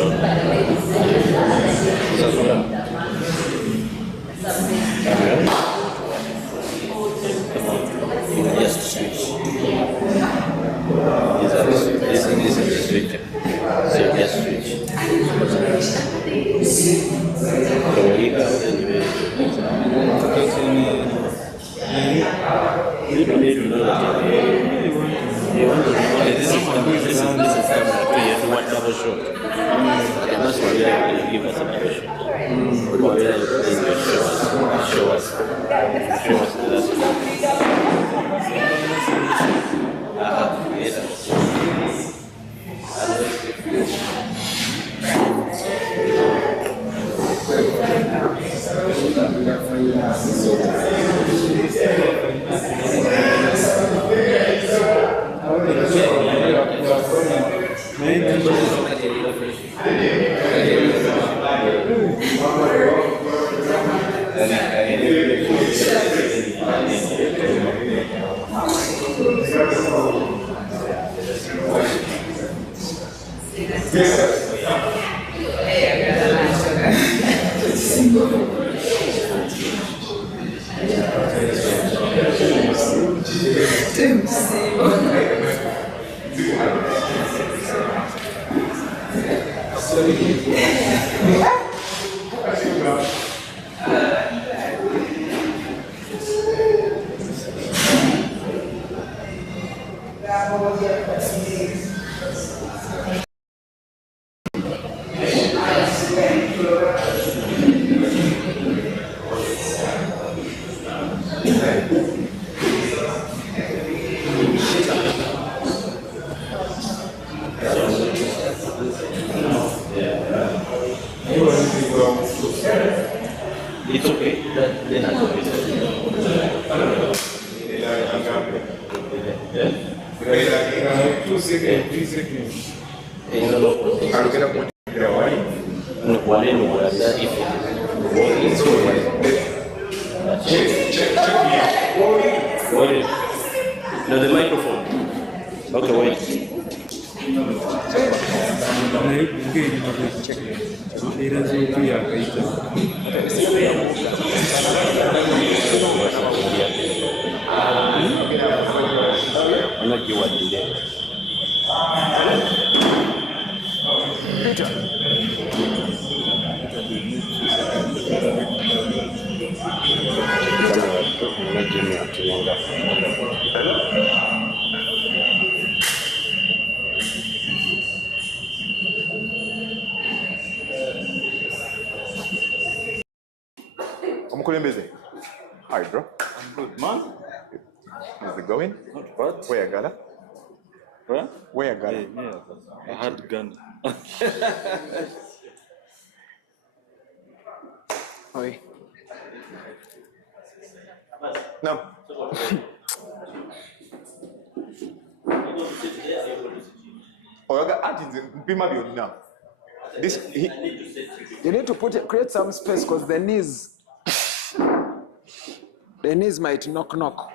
Just switch. This is the switch. So just switch. So we have you don't need to know that you want to know this is camera 3 and one double shot. And that's why we are going to give us a double shot. We are going to show us that. It's okay. Then I know it's okay. 2 seconds, 3 seconds. No, the microphone. Okay, wait. Hi, bro. I'm good, man. How's it going? Not bad. Where you got? Where? Where you got? I had gun. Oi. No. Oh, you got items now. This You need to create some space because the knees might knock.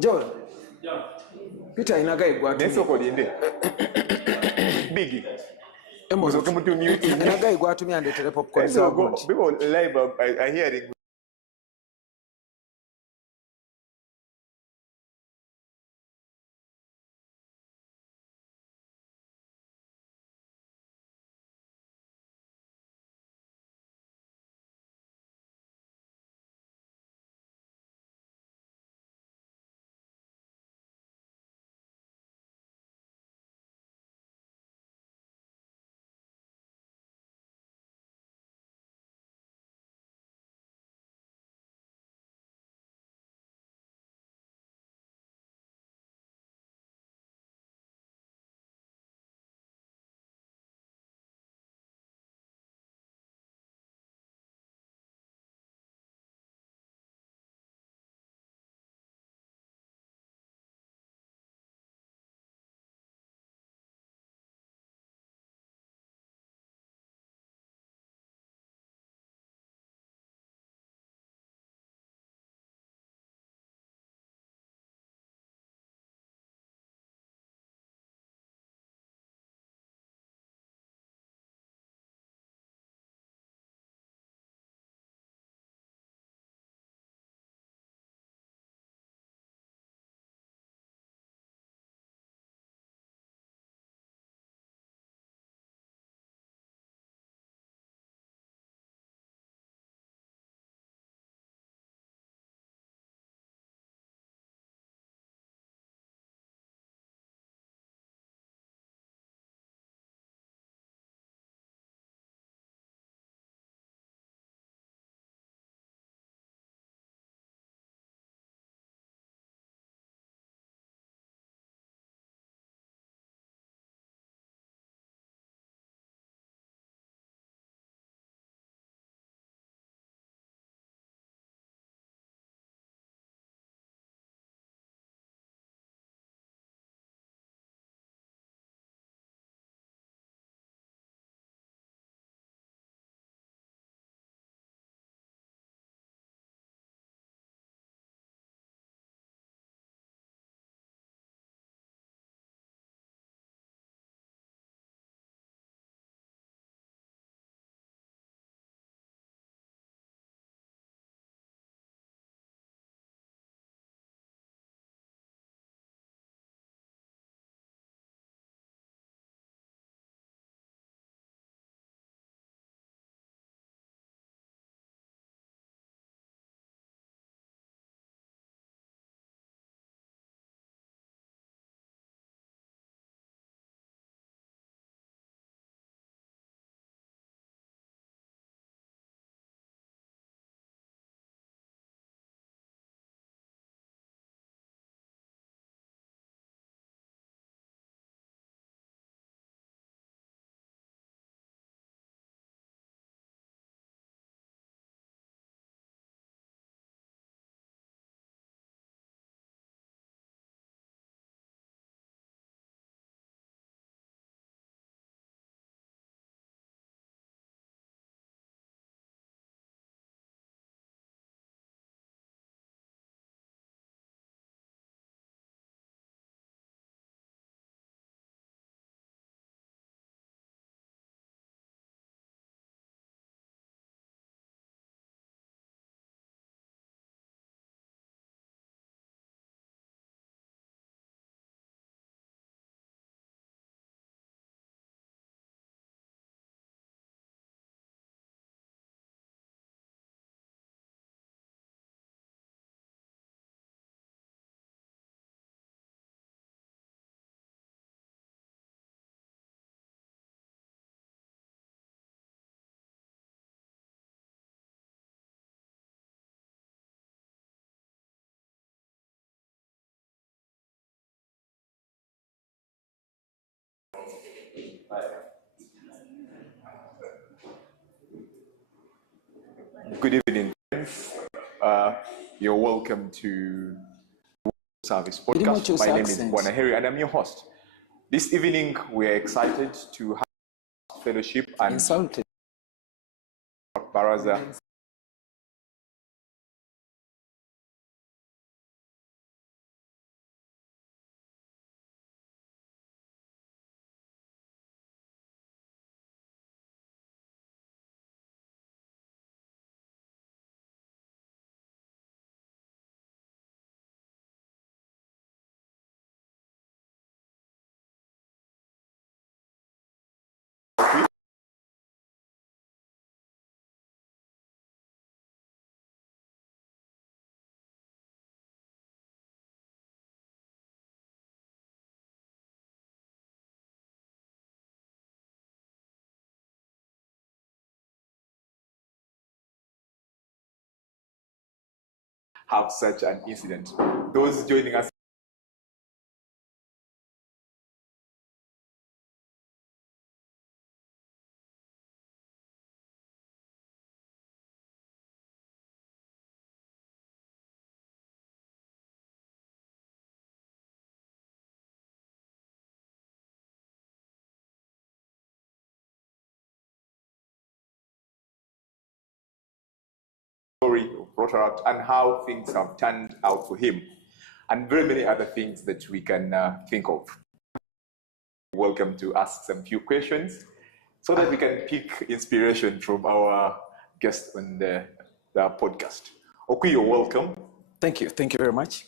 John. Peter inagai gwa tu. Neso ko liende. Big. Emozo kemutu mute. Inagai gwa tu mi ande popcorn. People live I hearing Good evening, friends. You're welcome to Service Podcast. My name is Bwanaheri and I'm your host. This evening, we're excited to have fellowship and Insulted. Baraza. Have such an incident. Those joining us story of Rotaract and how things have turned out for him, and very many other things that we can think of. Welcome to ask some few questions so that we can pick inspiration from our guest on the podcast. Okwi, you're welcome. Thank you very much.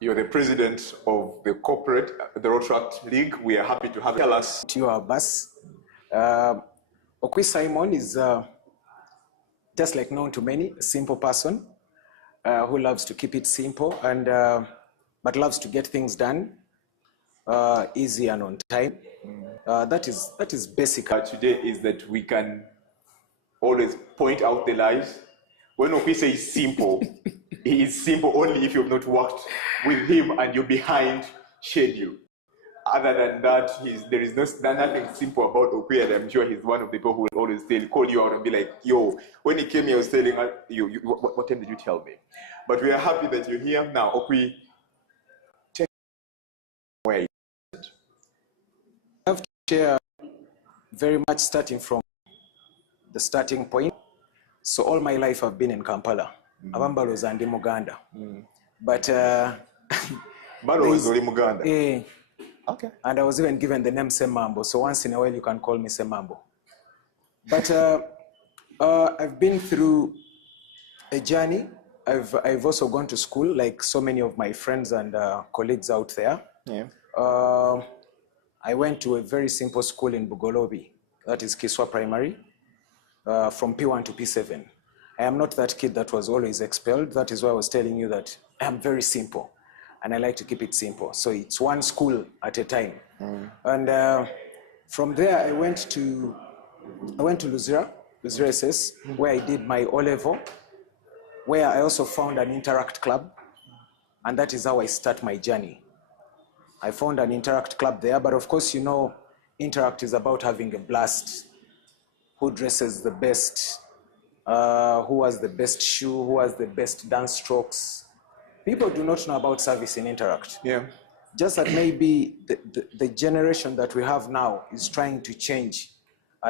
You're the president of the corporate, the Rotaract League. We are happy to have you. Tell us. To your bus. Okwi Simon is just like known to many, a simple person who loves to keep it simple and but loves to get things done easy and on time. That is basic. Today is that we can always point out the lies. When Okwi says simple, he is simple only if you've not worked with him and you're behind schedule. Other than that, there is nothing simple about Okwi, and I'm sure he's one of the people who will always call you out and be like, yo, when he came here, I was telling you what time did you tell me? But we are happy that you're here now. Okwi, take away. I have to share very much starting from the starting point. So all my life I've been in Kampala. Abambalo's and Muganda. But Balo was only Muganda. Okay. And I was even given the name Semambo. So once in a while you can call me Semambo. But I've been through a journey. I've also gone to school like so many of my friends and colleagues out there. Yeah. I went to a very simple school in Bugolobi. That is Kiswa Primary. From P1 to P7. I am not that kid that was always expelled. That is why I was telling you that I am very simple. And I like to keep it simple. So it's one school at a time. And from there, I went to Luzira SS, where I did my O-level, where I also found an Interact club. And that is how I start my journey. I found an Interact club there. But of course, you know, Interact is about having a blast. Who dresses the best, who has the best shoe, who has the best dance strokes. People do not know about service in Interact. Yeah. Just that maybe the generation that we have now is trying to change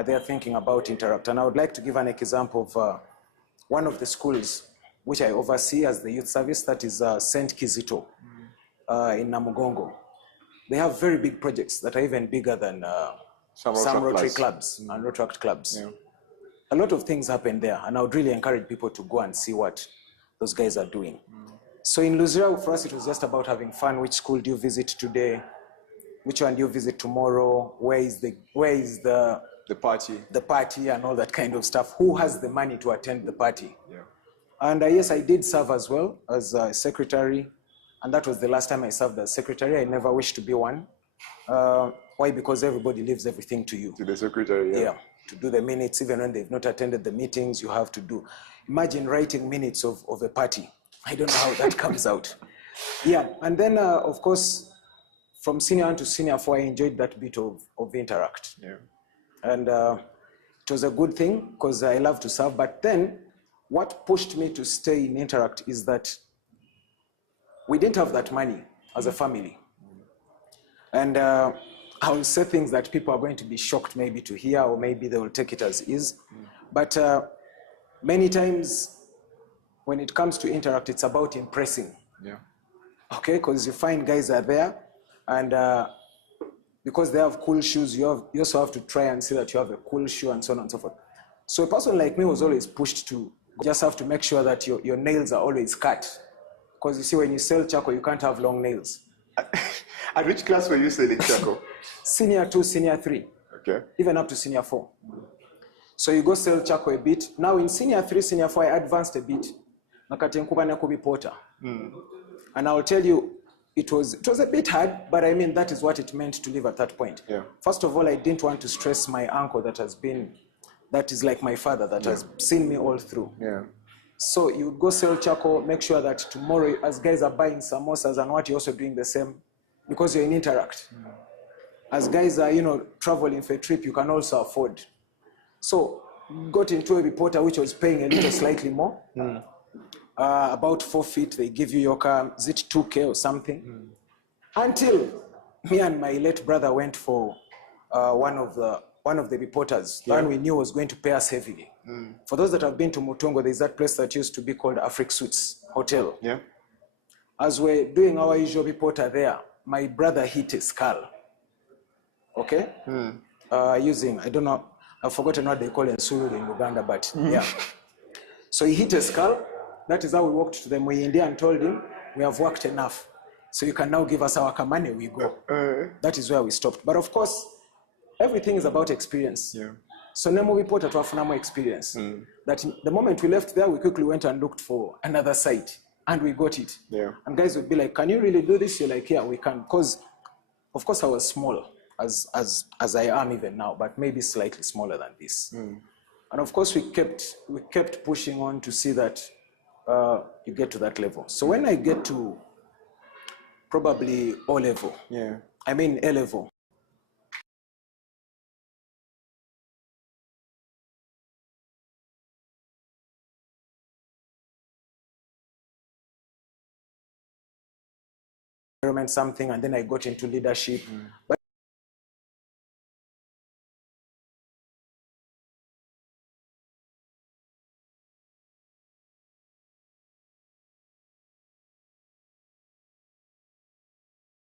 their thinking about Interact. And I would like to give an example of one of the schools which I oversee as the youth service, that is St. Kizito in Namugongo. They have very big projects that are even bigger than some Rotary clubs and Rotaract clubs. Yeah. A lot of things happen there, and I would really encourage people to go and see what those guys are doing. So in Luzira, for us, it was just about having fun. Which school do you visit today? Which one do you visit tomorrow? Where is the party and all that kind of stuff? Who has the money to attend the party? Yeah. And yes, I did serve as well as a secretary, and that was the last time I served as secretary. I never wished to be one. Why? Because everybody leaves everything to you. To the secretary, yeah. Yeah, to do the minutes, even when they've not attended the meetings, you have to do. Imagine writing minutes of a party. I don't know how that comes out. Yeah, and then, of course, from senior 1 to senior 4, I enjoyed that bit of Interact. Yeah. And it was a good thing because I love to serve. But then, what pushed me to stay in Interact is that we didn't have that money as a family. And I will say things that people are going to be shocked maybe to hear, or maybe they will take it as is. But many times when it comes to Interact, it's about impressing. Yeah. Okay, because you find guys are there, and because they have cool shoes, you also have to try and see that you have a cool shoe, and so on and so forth. So a person like me was always pushed to just have to make sure that your nails are always cut. Because you see, when you sell charcoal, you can't have long nails. At which class were you selling charcoal? Senior 2, Senior 3. Okay. Even up to Senior 4. So you go sell charcoal a bit. Now in Senior 3, Senior 4, I advanced a bit. And I'll tell you, it was a bit hard, but I mean, that is what it meant to live at that point. Yeah. First of all, I didn't want to stress my uncle that is like my father, that has seen me all through. Yeah. So you go sell charcoal, make sure that tomorrow, as guys are buying samosas and what, you're also doing the same, because you're in Interact. As guys are, traveling for a trip, you can also afford. So got into a reporter which was paying a little slightly more. About 4 feet, they give you your car, is it 2K or something? Until me and my late brother went for one of the reporters, the one we knew was going to pay us heavily. For those that have been to Mutongo, there's that place that used to be called Afric Suits Hotel. Yeah. As we're doing our usual reporter there, my brother hit a skull. Okay? Using, I don't know, I've forgotten what they call it in Sulu in Uganda, but yeah. So he hit a skull. That is how we walked to the Munyonyo and told him, we have worked enough. So you can now give us our money, we go. That is where we stopped. But of course, everything is about experience. Yeah. So Nemo reported to have experience. That the moment we left there, we quickly went and looked for another site, and we got it. Yeah. And guys would be like, can you really do this? You're like, yeah, we can. Because, of course, I was small, as I am even now, but maybe slightly smaller than this. And of course, we kept pushing on to see that you get to that level. So when I get to probably O level, I mean A level, something, and then I got into leadership. But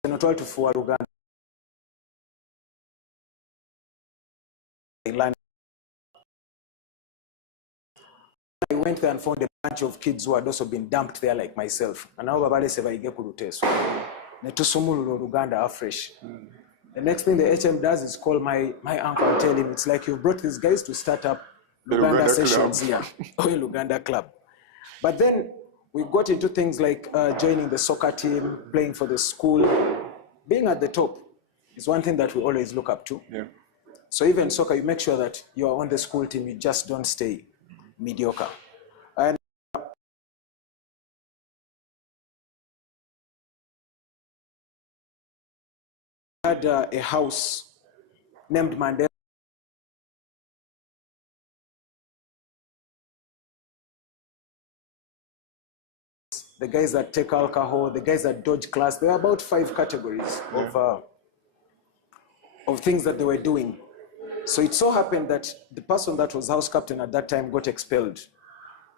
not all to for Uganda. I went there and found a bunch of kids who had also been dumped there like myself. And now Babale Sevaige Kuruteso. Netusumulu Uganda afresh. The next thing the HM does is call my uncle and tell him, it's like you brought these guys to start up Uganda sessions here, or Uganda club. But then we got into things like joining the soccer team, playing for the school. Being at the top is one thing that we always look up to. Yeah. So even soccer, you make sure that you are on the school team, you just don't stay mediocre. And I had a house named Mandela. The guys that take alcohol, the guys that dodge class, there are about 5 categories of things that they were doing. So it so happened that the person that was house captain at that time got expelled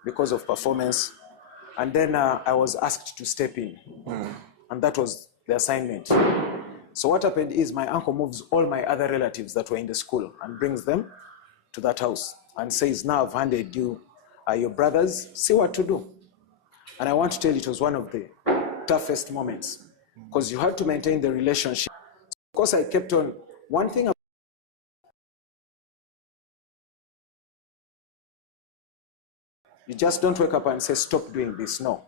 because of performance. And then I was asked to step in. And that was the assignment. So what happened is my uncle moves all my other relatives that were in the school and brings them to that house and says, now I've handed you your brothers, see what to do. And I want to tell you, it was one of the toughest moments because you had to maintain the relationship. Of course, I kept on. One thing, you just don't wake up and say, stop doing this. No.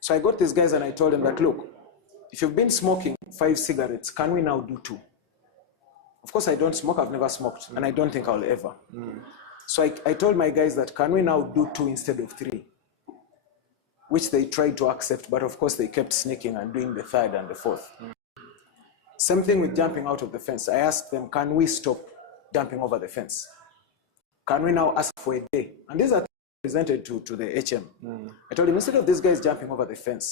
So I got these guys and I told them that, look, if you've been smoking 5 cigarettes, can we now do 2? Of course, I don't smoke. I've never smoked. And I don't think I'll ever. So I told my guys that, can we now do 2 instead of 3? Which they tried to accept, but of course they kept sneaking and doing the 3rd and the 4th. Same thing with jumping out of the fence. I asked them, can we stop jumping over the fence? Can we now ask for a day? And these are presented to the HM. I told him, instead of these guys jumping over the fence,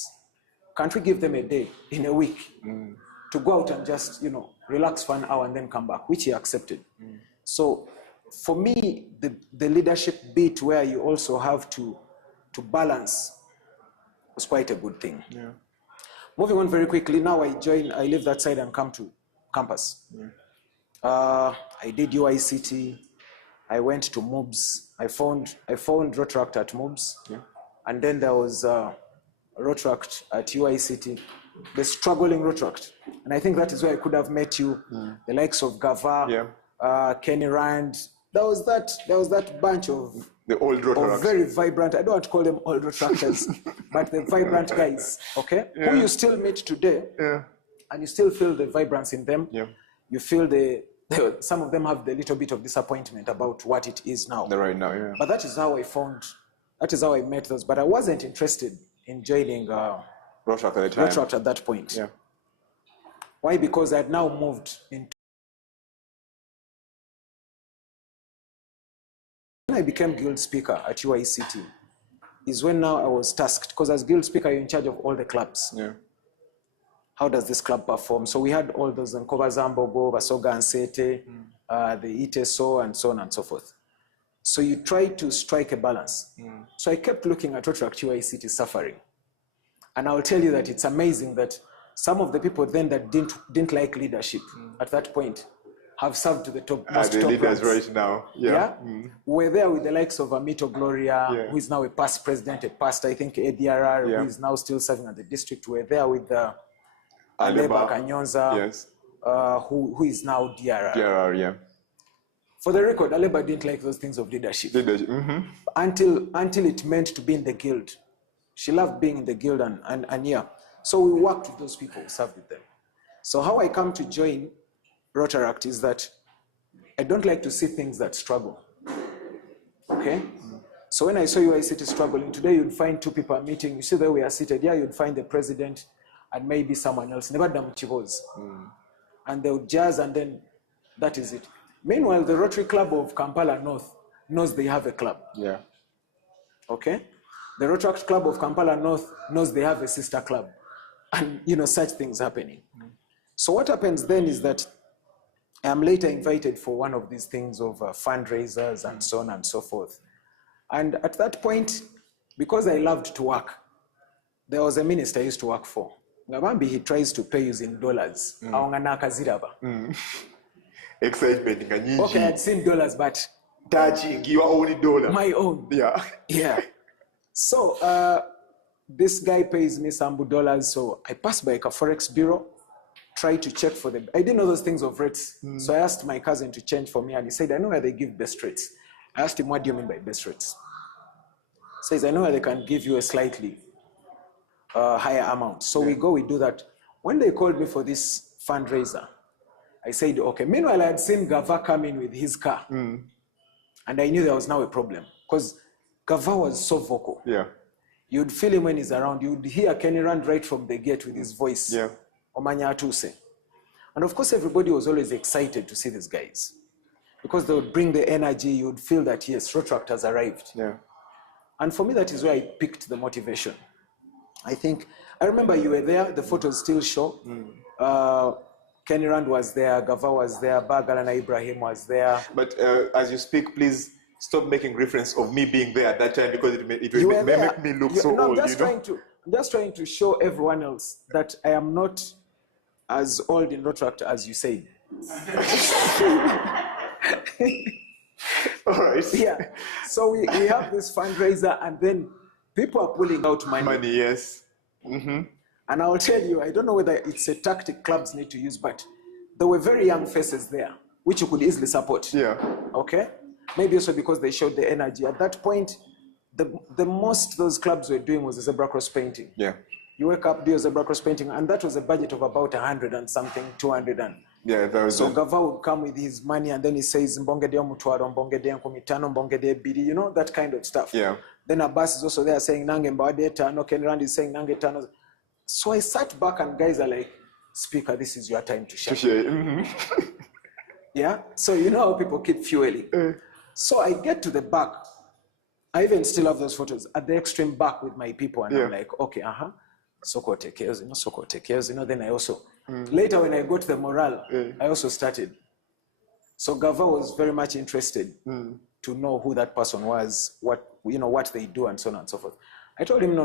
can't we give them a day in a week to go out and just, relax for an hour and then come back, which he accepted. So for me, the leadership bit where you also have to balance was quite a good thing. Yeah. Moving on very quickly, now I leave that side and come to campus. I did UICT, I went to MOOBS, I found Rotaract at MOOBS, and then there was Rotaract at UICT, the struggling Rotaract. And I think that is where I could have met you, the likes of Gava, Kenny Rand. There was that bunch of the old Rotaractors. Very vibrant, I don't want to call them old Rotaractors, but the vibrant guys, okay? Who you still meet today, and you still feel the vibrance in them. You feel some of them have the little bit of disappointment about what it is now. Right now, But that is how I met those. But I wasn't interested in joining Rotaract at that point. Why? Because I had now moved into. When I became guild speaker at UICT, is when now I was tasked, because as guild speaker, you're in charge of all the clubs. How does this club perform? So we had all those Nkova Zambogo, Basoga and Sete, the Iteso, and so on and so forth. So you try to strike a balance. So I kept looking at Rotaract UICT suffering. And I'll tell you that it's amazing that some of the people then that didn't like leadership at that point have served to the top. The leaders right now. We're there with the likes of Amito Gloria, who is now a past president, I think ADRR, who is now still serving at the district. We're there with Aleba Kanyonza, who is now DRR. For the record, Aleba didn't like those things of leadership. Until it meant to be in the guild. She loved being in the guild and so we worked with those people, served with them. So how I come to join Rotaract is that I don't like to see things that struggle. Okay? So when I saw UICT struggling, today you'd find two people meeting, you see where we are seated, you'd find the president and maybe someone else, never done chivos. And they would jazz and then that is it. Meanwhile, the Rotary Club of Kampala North knows they have a club. Okay? The Rotaract Club of Kampala North knows they have a sister club. And, such things happening. So what happens then is that I am later invited for one of these things of fundraisers and so on and so forth. And at that point, because I loved to work, there was a minister I used to work for. Ngabambi, he tries to pay you in dollars. Excitement. Okay, I had seen dollars, but touching your own dollar. My own. Yeah. So this guy pays me some dollars, so I pass by a Forex bureau, try to check for them. I didn't know those things of rates, so I asked my cousin to change for me, and he said, I know where they give best rates. I asked him, what do you mean by best rates? He says, I know where they can give you a slightly higher amount. So we do that. When they called me for this fundraiser, I said, okay. Meanwhile, I had seen Gava come in with his car, and I knew there was now a problem, because Gava was so vocal. You'd feel him when he's around. You'd hear Kenny Rand right from the gate with his voice. Omanya Atuse. And of course, everybody was always excited to see these guys. Because they would bring the energy, you would feel that, yes, Rotaract has arrived. And for me, that is where I picked the motivation. I remember you were there, the photos still show. Kenny Rand was there, Gava was there, Bagalana Ibrahim was there. But as you speak, please stop making reference of me being there at that time, because it may make me look so old. I'm just trying to show everyone else that I am not as old in Rotaract as you say. All right. So we have this fundraiser, and then people are pulling out money. And I'll tell you, I don't know whether it's a tactic clubs need to use, but there were very young faces there, which you could easily support. Okay? Maybe also because they showed the energy. At that point, the most those clubs were doing was a zebra cross painting. You wake up, do a zebra cross painting, and that was a budget of about 100 and something, 200 and. So Gava would come with his money, and then he says, Mbongede mutwaro, mbongede nkumitano, mbongede bidi, that kind of stuff. Then Abbas is also there saying, nange mbawade tano, Ken Rand is saying, nange tano. So I sat back, and guys are like, speaker, this is your time to share. So you know how people keep fueling. So I get to the back, I even still have those photos at the extreme back with my people, and Yeah. I'm like, okay, Soko take cares, Soko take cares, Then I also later when I got the morale, I also started. So Gava was very much interested to know who that person was, what they do, and so on and so forth. I told him,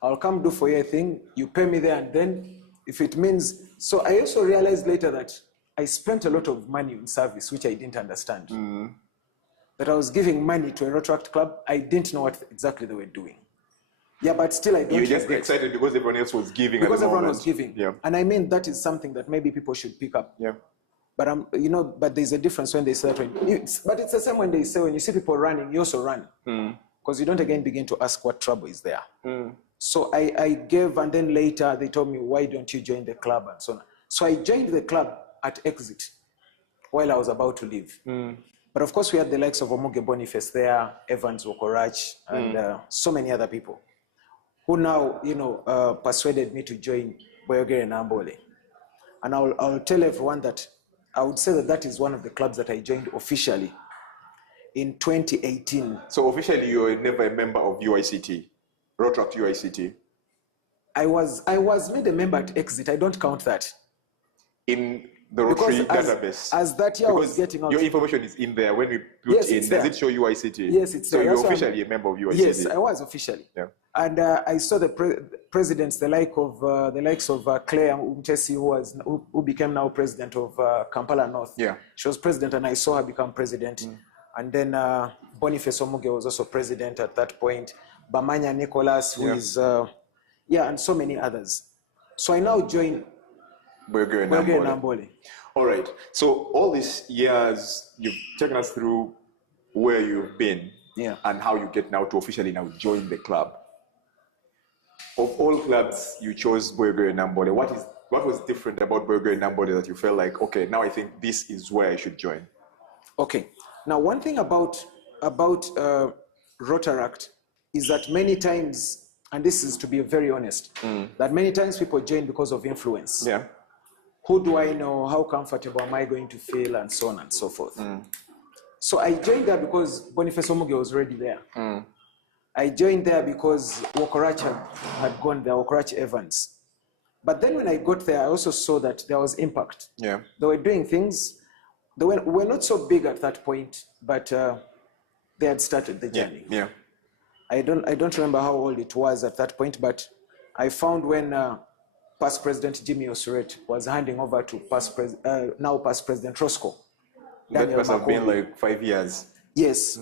I'll come do for you a thing, you pay me there, and then if it means. So I also realized later that I spent a lot of money in service, which I didn't understand. That I was giving money to a Rotaract club, I didn't know what exactly they were doing. Yeah, but still I don't. You just excited because everyone else was giving. Because everyone was giving. Yeah. And I mean, that is something that maybe people should pick up. Yeah. But but there's a difference when they say that. But it's the same when they say when you see people running, you also run. Because you don't again begin to ask what trouble is there. So I gave, and then later they told me, why don't you join the club and so on. So I joined the club at exit while I was about to leave. But of course we had the likes of Omuge Boniface there, Evans Wokorach, and so many other people who now, persuaded me to join Bwanaheri and Ambole. And I'll tell everyone that I would say that is one of the clubs that I joined officially in 2018. So officially you were never a member of UICT, Rotaract UICT? I was made a member at exit. I don't count that. In the Rotary database? As that year was getting out. Your information is in there. When we put does it show UICT? Yes, it's there. So you're officially a member of UICT? Yes, I was officially. Yeah. And I saw the presidents, the likes of Claire Umtesi, who became now president of Kampala North. Yeah. She was president, and I saw her become president. And then Boniface Omuge was also president at that point. Bamanya Nicholas, who is, and so many others. So I now joined Bwanaheri and Ambole. All right. So all these years, you've taken us through where you've been and how you get now to officially now join the club. Of all clubs, you chose Bwanaheri and Ambole. What was different about Bwanaheri and Ambole that you felt like, okay, now I think this is where I should join? Okay. Now, one thing about Rotaract is that many times, and this is to be very honest, that many times people join because of influence. Yeah. Who do I know? How comfortable am I going to feel? And so on and so forth. So I joined there because Boniface Omuge was already there. I joined there because Wokorach had gone there, Wokorach Evans. But then when I got there, I also saw that there was impact. Yeah. They were doing things. They were not so big at that point, but they had started the journey. Yeah. I don't remember how old it was at that point, but I found when past President Jimmy Osuret was handing over to now past President Roscoe. That must have been like 5 years. Yes.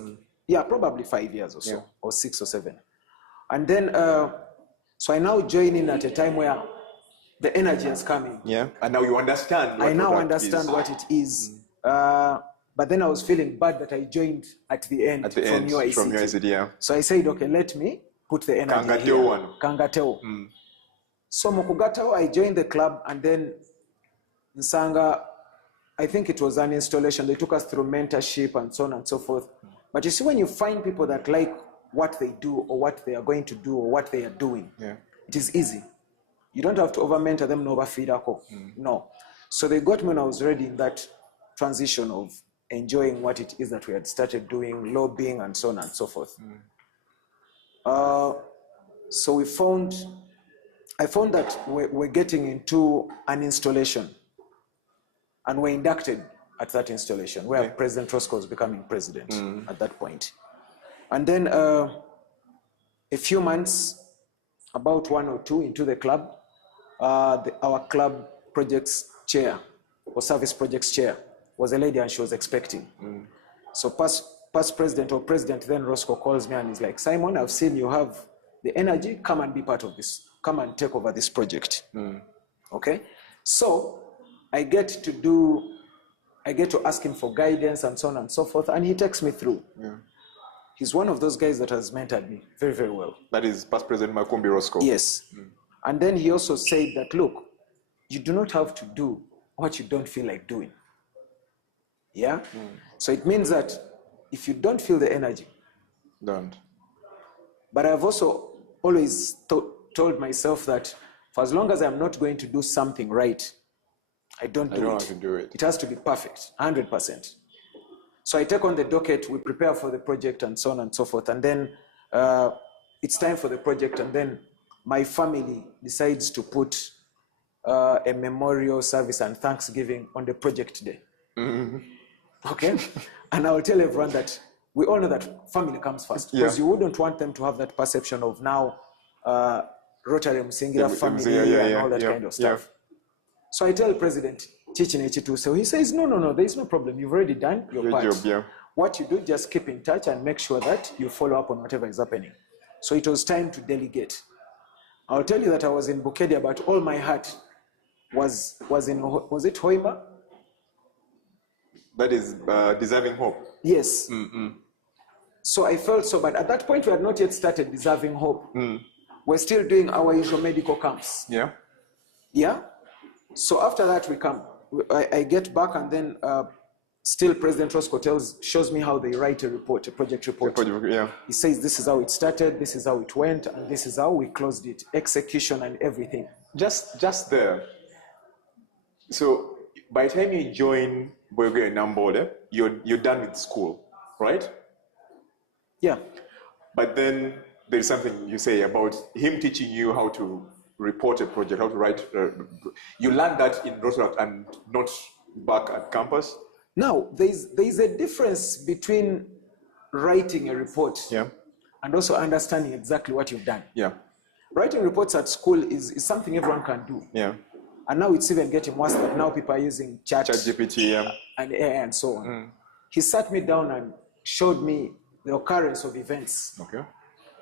Yeah, probably 5 years or so, or 6 or 7. And then, so I now join in at a time where the energy is coming. Yeah, and now you understand what I now understand what it is. But then I was feeling bad that I joined at the end from UICT. Yeah. So I said, okay, let me put the energy Kangateo here. one. Kangateo. So Mukugatao, I joined the club, and then Nsanga, I think it was an installation. They took us through mentorship and so on and so forth. But you see, when you find people that like what they do or what they are going to do or what they are doing, it is easy. You don't have to over-mentor them, no over-feed. No. So they got me when I was ready in that transition of enjoying what it is that we had started doing, lobbying and so on and so forth. So I found that we're getting into an installation, and we're inducted at that installation where President Roscoe was becoming president at that point. And then a few months, about 1 or 2 into the club, our club projects chair or service projects chair was a lady, and she was expecting. So past president or president then Roscoe calls me and he's like, Simon, I've seen you have the energy, come and be part of this. Come and take over this project. Okay? So I get to ask him for guidance and so on and so forth, and he takes me through. He's one of those guys that has mentored me very, very well. That is past President Makumbi Roscoe. Yes. And then he also said that, look, you do not have to do what you don't feel like doing. Yeah? So it means that if you don't feel the energy, don't. But I've also always told myself that for as long as I'm not going to do something right, I don't have to do it. It has to be perfect, 100%. So I take on the docket, we prepare for the project and so on and so forth. And then it's time for the project. And then my family decides to put a memorial service and Thanksgiving on the project day. Okay? And I'll tell everyone that we all know that family comes first, because you wouldn't want them to have that perception of now Rotarian singular family and all that kind of stuff. So I tell President Chichinechitu, so he says, no, there is no problem. You've already done your part. Job, What you do, just keep in touch and make sure that you follow up on whatever is happening. So it was time to delegate. I'll tell you that I was in Bukedia, but all my heart was it Hoima? That is deserving hope. Yes. So I felt so bad. At that point, we had not yet started deserving hope. We're still doing our usual medical camps. Yeah. So after that, we come. I get back, and then still President Roscoe shows me how they write a report, a project report. He says, this is how it started, this is how it went, and this is how we closed it. Execution and everything. Just there. So by the time you join Bwanaheri Nambole, you're done with school, right? Yeah. But then there's something you say about him teaching you how to report a project, how to write. You learn that in Rotaract and not back at campus? Now, there's a difference between writing a report and also understanding exactly what you've done. Writing reports at school is something everyone can do. And now it's even getting worse that now people are using ChatGPT and AI and so on. He sat me down and showed me the occurrence of events.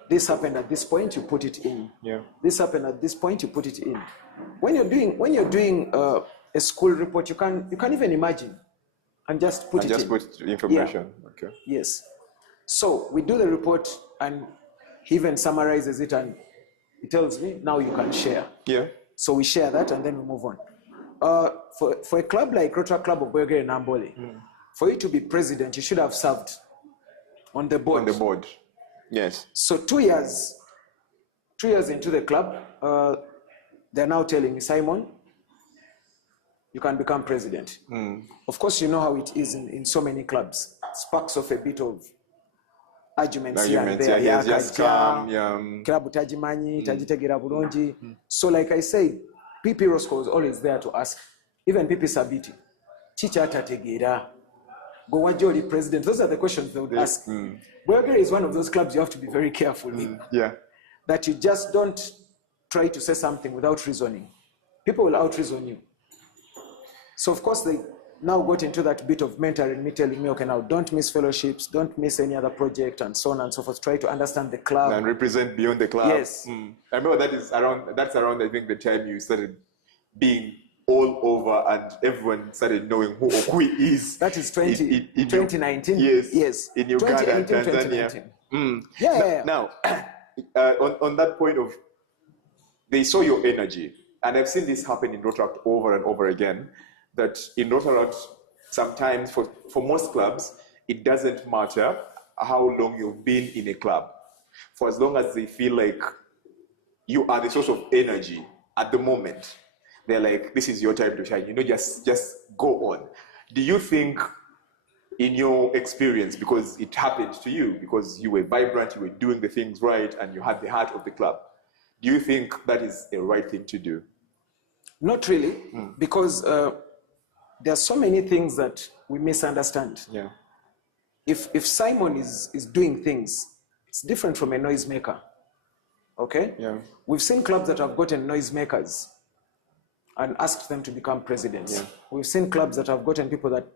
This happened at this point, you put it in. This happened at this point, you put it in. When you're doing a school report, you can even imagine and just put it in. Put information. Yes. So we do the report, and he even summarizes it, and he tells me, now you can share. So we share that, and then we move on. For a club like Rotaract Club of Bwanaheri Nambole, for you to be president, you should have served on the board. Yes. So 2 years into the club, they're now telling me, Simon, you can become president. Of course, you know how it is in so many clubs. Sparks of a bit of arguments here and there. Just calm. Club tajimanyi, tajitegera bulungi. So like I say, PP Roscoe was always there to ask, even PP Sabiti, chicha tategera, go wajoli president. Those are the questions they would ask. Bwanaheri is one of those clubs you have to be very careful with. That you just don't try to say something without reasoning. People will out-reason you. So of course they now got into that bit of mentoring, me telling me, okay, now don't miss fellowships, don't miss any other project, and so on and so forth. Try to understand the club. And represent beyond the club. Yes. I remember that's around, I think, the time you started being all over and everyone started knowing who Okwi is. That is 2019? Yes. In Uganda and Tanzania. Now, on that point of, they saw your energy. And I've seen this happen in Rotaract over and over again, that in Rotaract, sometimes for most clubs, it doesn't matter how long you've been in a club. For as long as they feel like you are the source of energy at the moment, they're like, this is your time to shine. Just go on. Do you think, in your experience, because it happened to you, because you were vibrant, you were doing the things right, and you had the heart of the club, do you think that is the right thing to do? Not really, because there are so many things that we misunderstand. If Simon is doing things, it's different from a noisemaker. Okay? We've seen clubs that have gotten noisemakers and asked them to become presidents. We've seen clubs that have gotten people that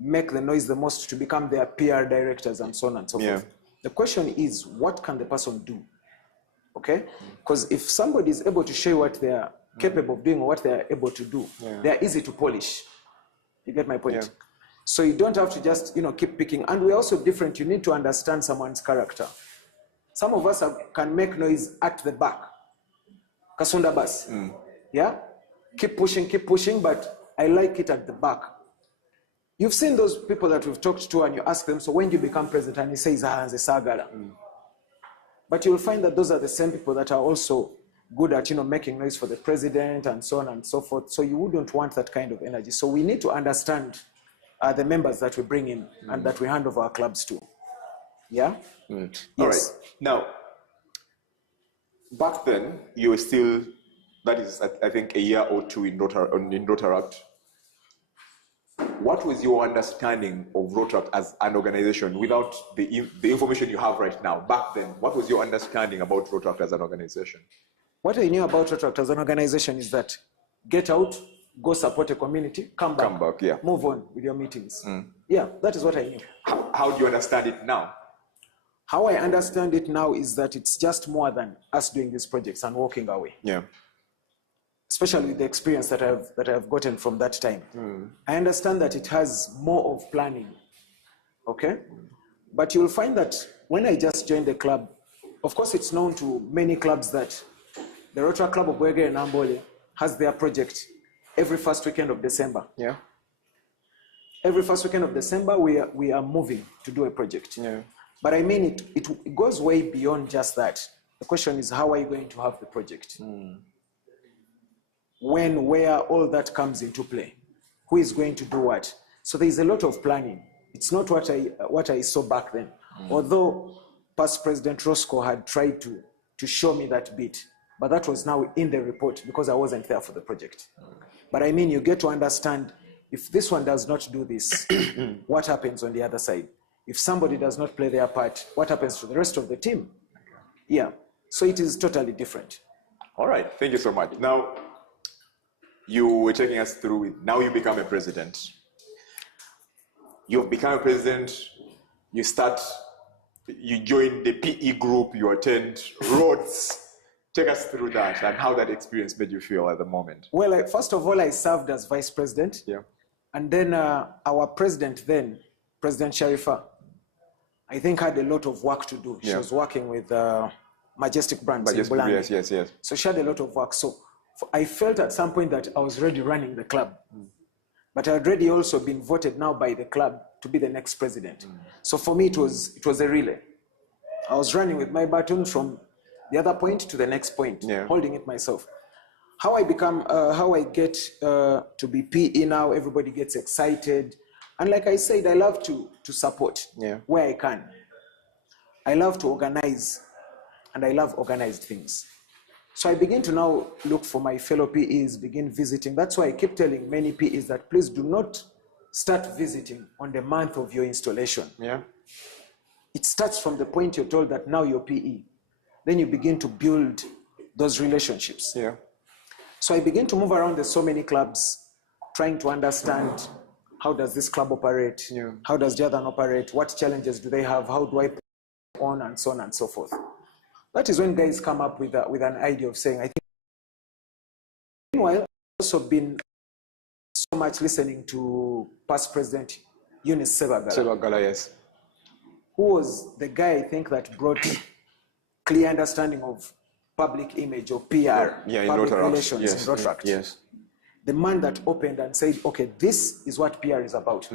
make the noise the most to become their PR directors and so on and so forth. The question is, what can the person do? Okay? Because if somebody is able to show you what they are capable of doing or what they are able to do, they are easy to polish. You get my point? So you don't have to just, keep picking. And we're also different. You need to understand someone's character. Some of us can make noise at the back. Kasunda bus. Keep pushing, but I like it at the back. You've seen those people that we've talked to and you ask them, so when do you become president? And he says, the sagala. But you'll find that those are the same people that are also good at, making noise for the president and so on and so forth. So you wouldn't want that kind of energy. So we need to understand are the members that we bring in and that we hand over our clubs to. Yeah? All Yes. right. Now, back then, you were still, that is, I think, a year or two in Rotaract. What was your understanding of Rotaract as an organization without the information you have right now? Back then, what was your understanding about Rotaract as an organization? What I knew about Rotaract as an organization is that get out, go support a community, come back, yeah. Move on with your meetings. Yeah, that is what I knew. How do you understand it now? How I understand it now is that it's just more than us doing these projects and walking away. Yeah. Especially with the experience that I've gotten from that time. I understand that it has more of planning, okay? But you'll find that when I just joined the club, of course it's known to many clubs that the Rotaract Club of Bwanaheri and Ambole has their project every first weekend of December. Yeah. Every first weekend of December, we are moving to do a project. Yeah. But I mean, it goes way beyond just that. The question is, how are you going to have the project? When, where, all that comes into play. Who is going to do what? So there's a lot of planning. It's not what I saw back then. Although past President Roscoe had tried to show me that bit, but that was now in the report because I wasn't there for the project. But I mean, you get to understand, if this one does not do this, what happens on the other side? If somebody does not play their part, what happens to the rest of the team? Yeah, so it is totally different. All right, thank you so much. Now, you were taking us through it. Now you become a president. You've become a president, you join the PE group, you attend Rots. Take us through that and how that experience made you feel at the moment. Well, first of all, I served as vice president. Yeah. And then our president then, President Sharifa, I think had a lot of work to do. She was working with Majestic Brands in Bwanaheri. Yes. So she had a lot of work. So I felt at some point that I was already running the club. But I had already also been voted now by the club to be the next president. So for me, it was a relay. I was running with my baton from the other point to the next point, holding it myself. How I get to be PE now, everybody gets excited. And like I said, I love to support where I can. I love to organize, and I love organized things. So I begin to now look for my fellow PEs, begin visiting. That's why I keep telling many PEs that please do not start visiting on the month of your installation. Yeah. It starts from the point you're told that now you're PE. Then you begin to build those relationships. Yeah. So I begin to move around the so many clubs, trying to understand how does this club operate? How does the other one operate? What challenges do they have? How do I put on, and so on and so forth? That is when guys come up with an idea of saying, I think, meanwhile, I've also been so much listening to past President Eunice Sebagala, yes. who was the guy, I think, that brought clear understanding of public image or PR, public relations in Rotaract. Yes. The man that opened and said, okay, this is what PR is about.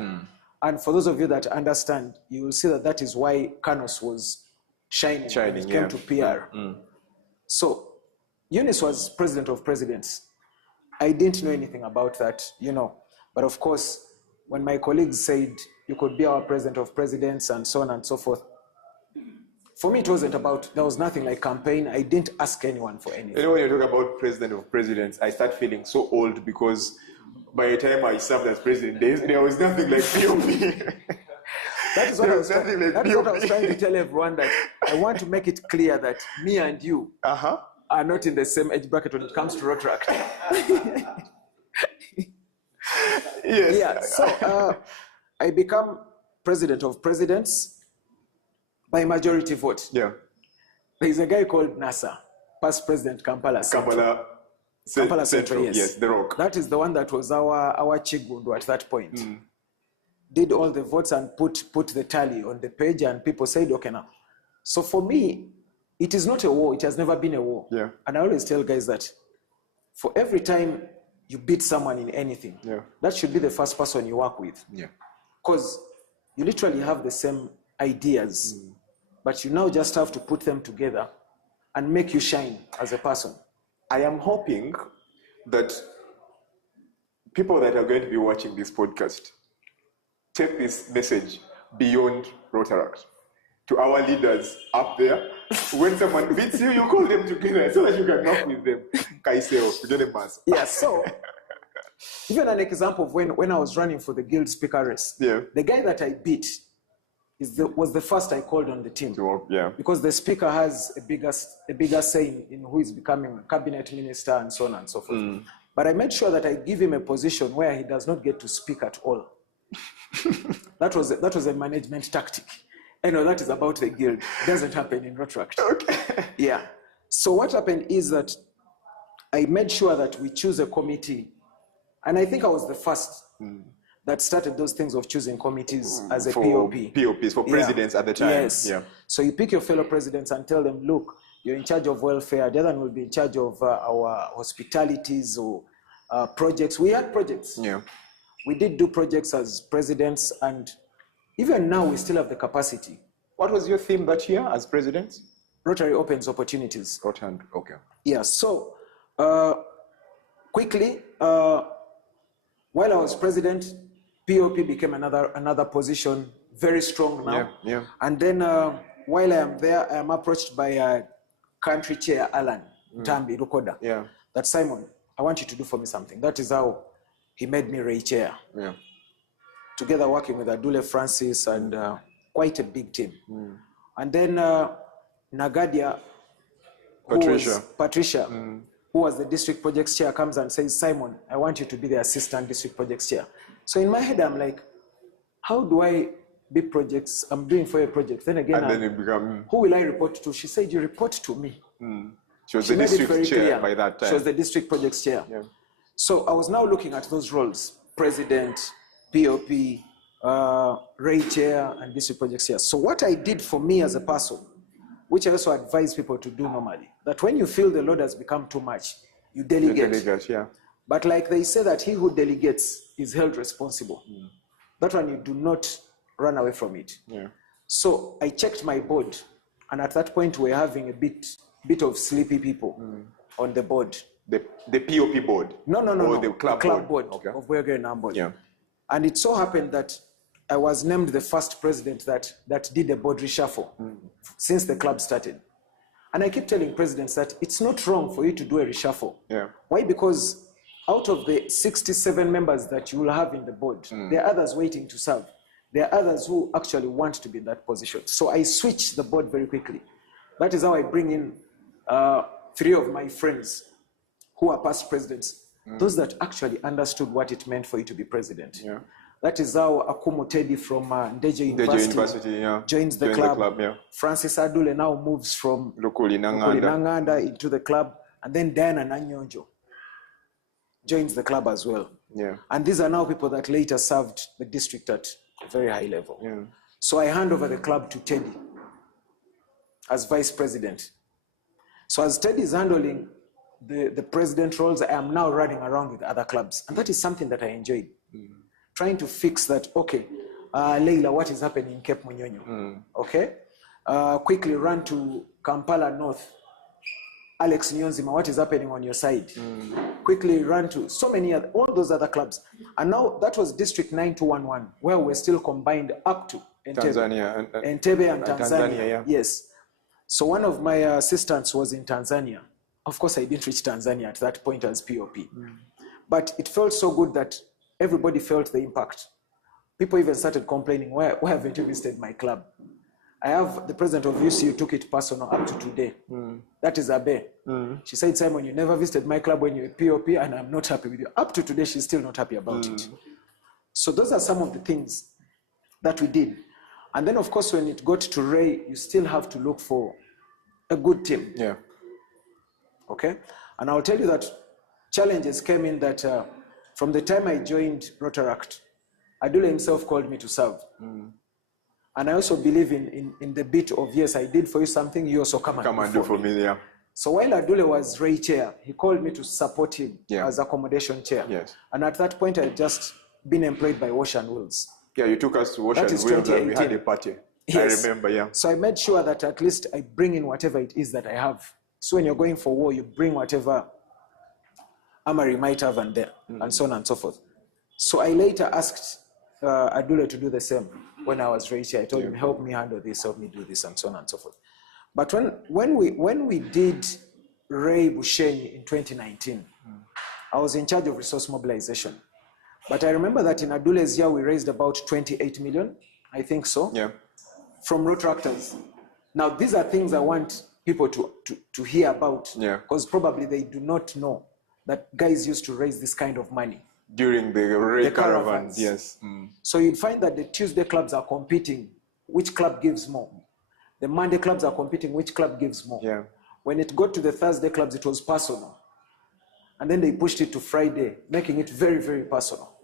And for those of you that understand, you will see that that is why Kanos was shining when it came to PR. So Eunice was president of presidents. I didn't know anything about that, But of course, when my colleagues said, you could be our president of presidents and so on and so forth, for me, it wasn't about, there was nothing like campaign. I didn't ask anyone for anything. When you talk about president of presidents, I start feeling so old because by the time I served as president, there was nothing like POP. That is what I was trying to tell everyone, that I want to make it clear that me and you are not in the same age bracket when it comes to Rotaract. Yes. Yeah, so I become president of presidents by majority vote. Yeah. There's a guy called NASA, past president Kampala Central. Kampala Central, yes, the Rock. That is the one that was our Chigundu at that point. Did all the votes and put the tally on the page, and people said, okay, now. So for me, it is not a war. It has never been a war. Yeah. And I always tell guys that for every time you beat someone in anything, that should be the first person you work with. Yeah. Because you literally have the same ideas, but you now just have to put them together and make you shine as a person. I am hoping that people that are going to be watching this podcast take this message beyond Rotaract to our leaders up there. When someone beats you, you call them together so that you can knock with them. Yeah, so even an example of when I was running for the guild speaker race, the guy that I beat was the first I called on the team. Because the speaker has a bigger say in who is becoming a cabinet minister and so on and so forth. But I made sure that I give him a position where he does not get to speak at all. That was a management tactic. That is about the guild. It doesn't happen in Rotaract. Okay. Yeah. So what happened is that I made sure that we choose a committee, and I think I was the first that started those things of choosing committees as a POP. POPs for presidents at the time. Yes. Yeah. So you pick your fellow presidents and tell them, look, you're in charge of welfare. The other one will be in charge of our hospitalities or projects. We had projects. Yeah. We did do projects as presidents, and even now we still have the capacity. What was your theme that year as president? Rotary opens opportunities. Okay. Yeah, so quickly, while I was president, POP became another position, very strong now. Yeah. And then while I am there, I am approached by country chair Alan Tambi Rukoda. Yeah. That Simon, I want you to do for me something. That is how he made me Ray chair. Yeah. Together working with Adule Francis and quite a big team. And then Nagadia, Patricia, who was the district projects chair, comes and says, Simon, I want you to be the assistant district projects chair. So in my head, I'm like, how do I be projects? I'm doing for a project. Then again, and then you become... who will I report to? She said, you report to me. She was the district chair by that time. She was the district projects chair. Yeah. So I was now looking at those roles, president, POP, Ray chair, and district projects chair. So what I did for me as a person, which I also advise people to do normally, that when you feel the load has become too much, you delegate. But like they say that he who delegates is held responsible. That one, you do not run away from it. Yeah. So I checked my board, and at that point we're having a bit of sleepy people on the board. The POP board? No. The club board. Okay. Of Bwanaheri Namboard. Yeah. And it so happened that I was named the first president that did a board reshuffle since the club started. And I keep telling presidents that it's not wrong for you to do a reshuffle. Yeah. Why? Because out of the 67 members that you will have in the board, there are others waiting to serve. There are others who actually want to be in that position. So I switched the board very quickly. That is how I bring in 3 of my friends who are past presidents, those that actually understood what it meant for you to be president. Yeah. That is how Akumu Teddy from Ndeje University joins the club. Francis Adule now moves from Nanganda into the club. And then Diana Nanyonjo joins the club as well. Yeah. And these are now people that later served the district at a very high level. Yeah. So I hand over the club to Teddy as vice president. So as Teddy is handling the president roles, I am now running around with other clubs. And that is something that I enjoyed. Trying to fix that, okay, Leila, what is happening in Cape Munyonyo? Okay? Quickly run to Kampala North. Alex Nyonzima, what is happening on your side? Quickly run to so many other, all those other clubs. And now that was District 9211, where we're still combined up to Entebbe. Entebbe and Tanzania. Yeah. Yes. So one of my assistants was in Tanzania. Of course, I didn't reach Tanzania at that point as POP. But it felt so good that everybody felt the impact. People even started complaining, why haven't you visited my club? I have the president of UCU took it personal up to today. That is Abe. She said, Simon, you never visited my club when you were POP, and I'm not happy with you. Up to today, she's still not happy about it. So those are some of the things that we did. And then, of course, when it got to Ray, you still have to look for a good team. Yeah. Okay? And I'll tell you that challenges came in that from the time I joined Rotaract, Adule himself called me to serve. And I also believe in the bit of, yes, I did for you something, you also come and do for me. Yeah. So while Adule was Ray chair, he called me to support him as accommodation chair. Yes. And at that point, I had just been employed by Wash and Wheels. Yeah, you took us to Wash and Wheels and we had a party. Yes. I remember, yeah. So I made sure that at least I bring in whatever it is that I have. So when you're going for war, you bring whatever Amari might have and so on and so forth. So I later asked Adule to do the same when I was raised here. I told him, help me handle this, help me do this, and so on and so forth. But when we did Ray Bushenyi in 2019, I was in charge of resource mobilization. But I remember that in Adule's year, we raised about 28 million, I think so, from Rotaractors. Now, these are things I want people to hear about, because probably they do not know that guys used to raise this kind of money. During the Ray caravans, yes. So you'd find that the Tuesday clubs are competing, which club gives more. The Monday clubs are competing, which club gives more. Yeah. When it got to the Thursday clubs, it was personal. And then they pushed it to Friday, making it very, very personal.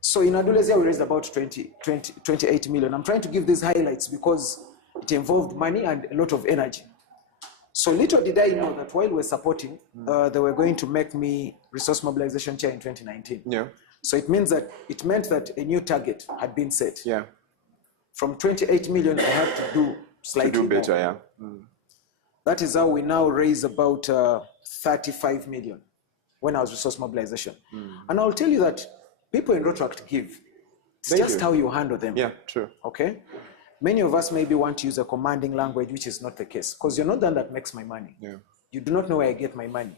So in Adule's year, we raised about 28 million. I'm trying to give these highlights because it involved money and a lot of energy. So little did I know that while we were supporting, they were going to make me resource mobilization chair in 2019. Yeah. So it meant that a new target had been set. Yeah. From 28 million, I had to do slightly more. Yeah. That is how we now raise about 35 million when I was resource mobilization. And I'll tell you that people in Rotaract give. It's just how you handle them. Yeah, true. Okay? Many of us maybe want to use a commanding language, which is not the case, because you're not the one that makes my money. Yeah. You do not know where I get my money.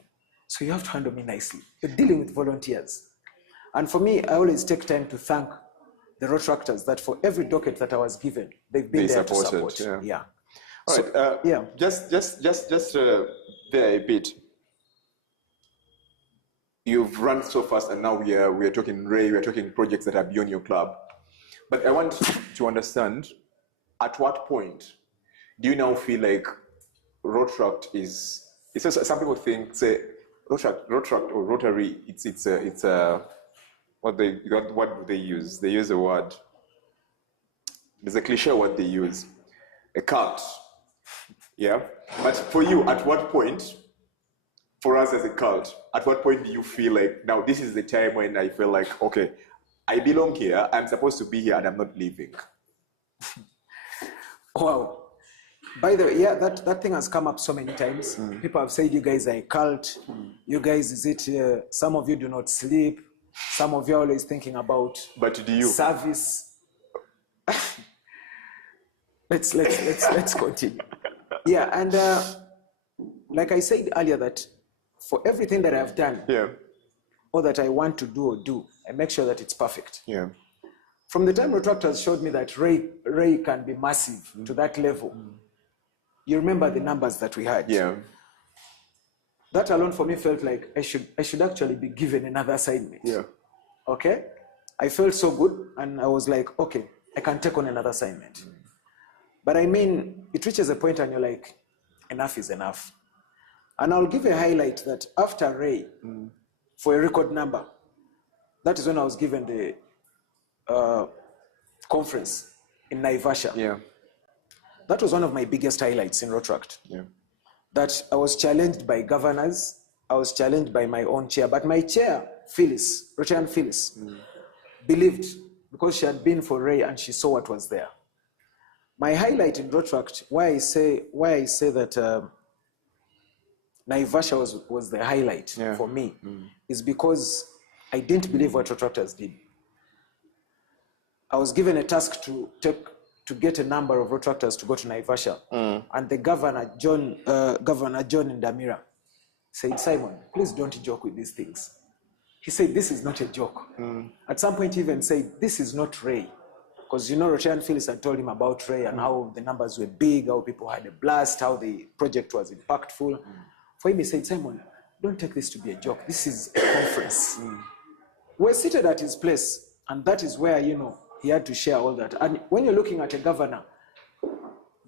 So you have to handle me nicely. You're dealing with volunteers. And for me, I always take time to thank the Rotaractors that for every docket that I was given, they've been there to support. Yeah. All right. Just there a bit. You've run so fast, and now we are talking Ray. We are talking projects that are beyond your club. But I want to understand, at what point do you now feel like Rotaract is? It's just, some people think, say, Rotaract or Rotary. It's what do they use? They use a word. There's a cliche word they use, a cult. Yeah. But for you, at what point? For us as a cult, at what point do you feel like, now this is the time when I feel like, okay, I belong here, I'm supposed to be here, and I'm not leaving? Wow. By the way, yeah, that thing has come up so many times. People have said you guys are a cult. You guys, some of you do not sleep. Some of you are always thinking about service. Let's continue. Yeah, and like I said earlier, that for everything that I've done, or that I want to do, I make sure that it's perfect. Yeah. From the time Rotaractors showed me that Ray can be massive to that level, you remember the numbers that we had. Yeah. That alone for me felt like I should actually be given another assignment. Yeah. Okay? I felt so good, and I was like, okay, I can take on another assignment. But I mean, it reaches a point and you're like, enough is enough. And I'll give a highlight that after Ray, for a record number, that is when I was given the conference in Naivasha. Yeah. That was one of my biggest highlights in Rotaract. Yeah. That I was challenged by governors, I was challenged by my own chair, but my chair, Phyllis, Rotarian Phyllis, believed, because she had been for Ray and she saw what was there. My highlight in Rotaract, why I say that Naivasha was the highlight for me, is because I didn't believe what Rotaractors did. I was given a task to get a number of Rotaractors to go to Naivasha, and the Governor John Ndamira said, "Simon, please don't joke with these things." He said, "This is not a joke." At some point, he even said, "This is not Ray." Because, you know, Rotarian Phyllis had told him about Ray and how the numbers were big, how people had a blast, how the project was impactful. For him, he said, "Simon, don't take this to be a joke. This is a conference." We're seated at his place, and that is where, you know, he had to share all that. And when you're looking at a governor,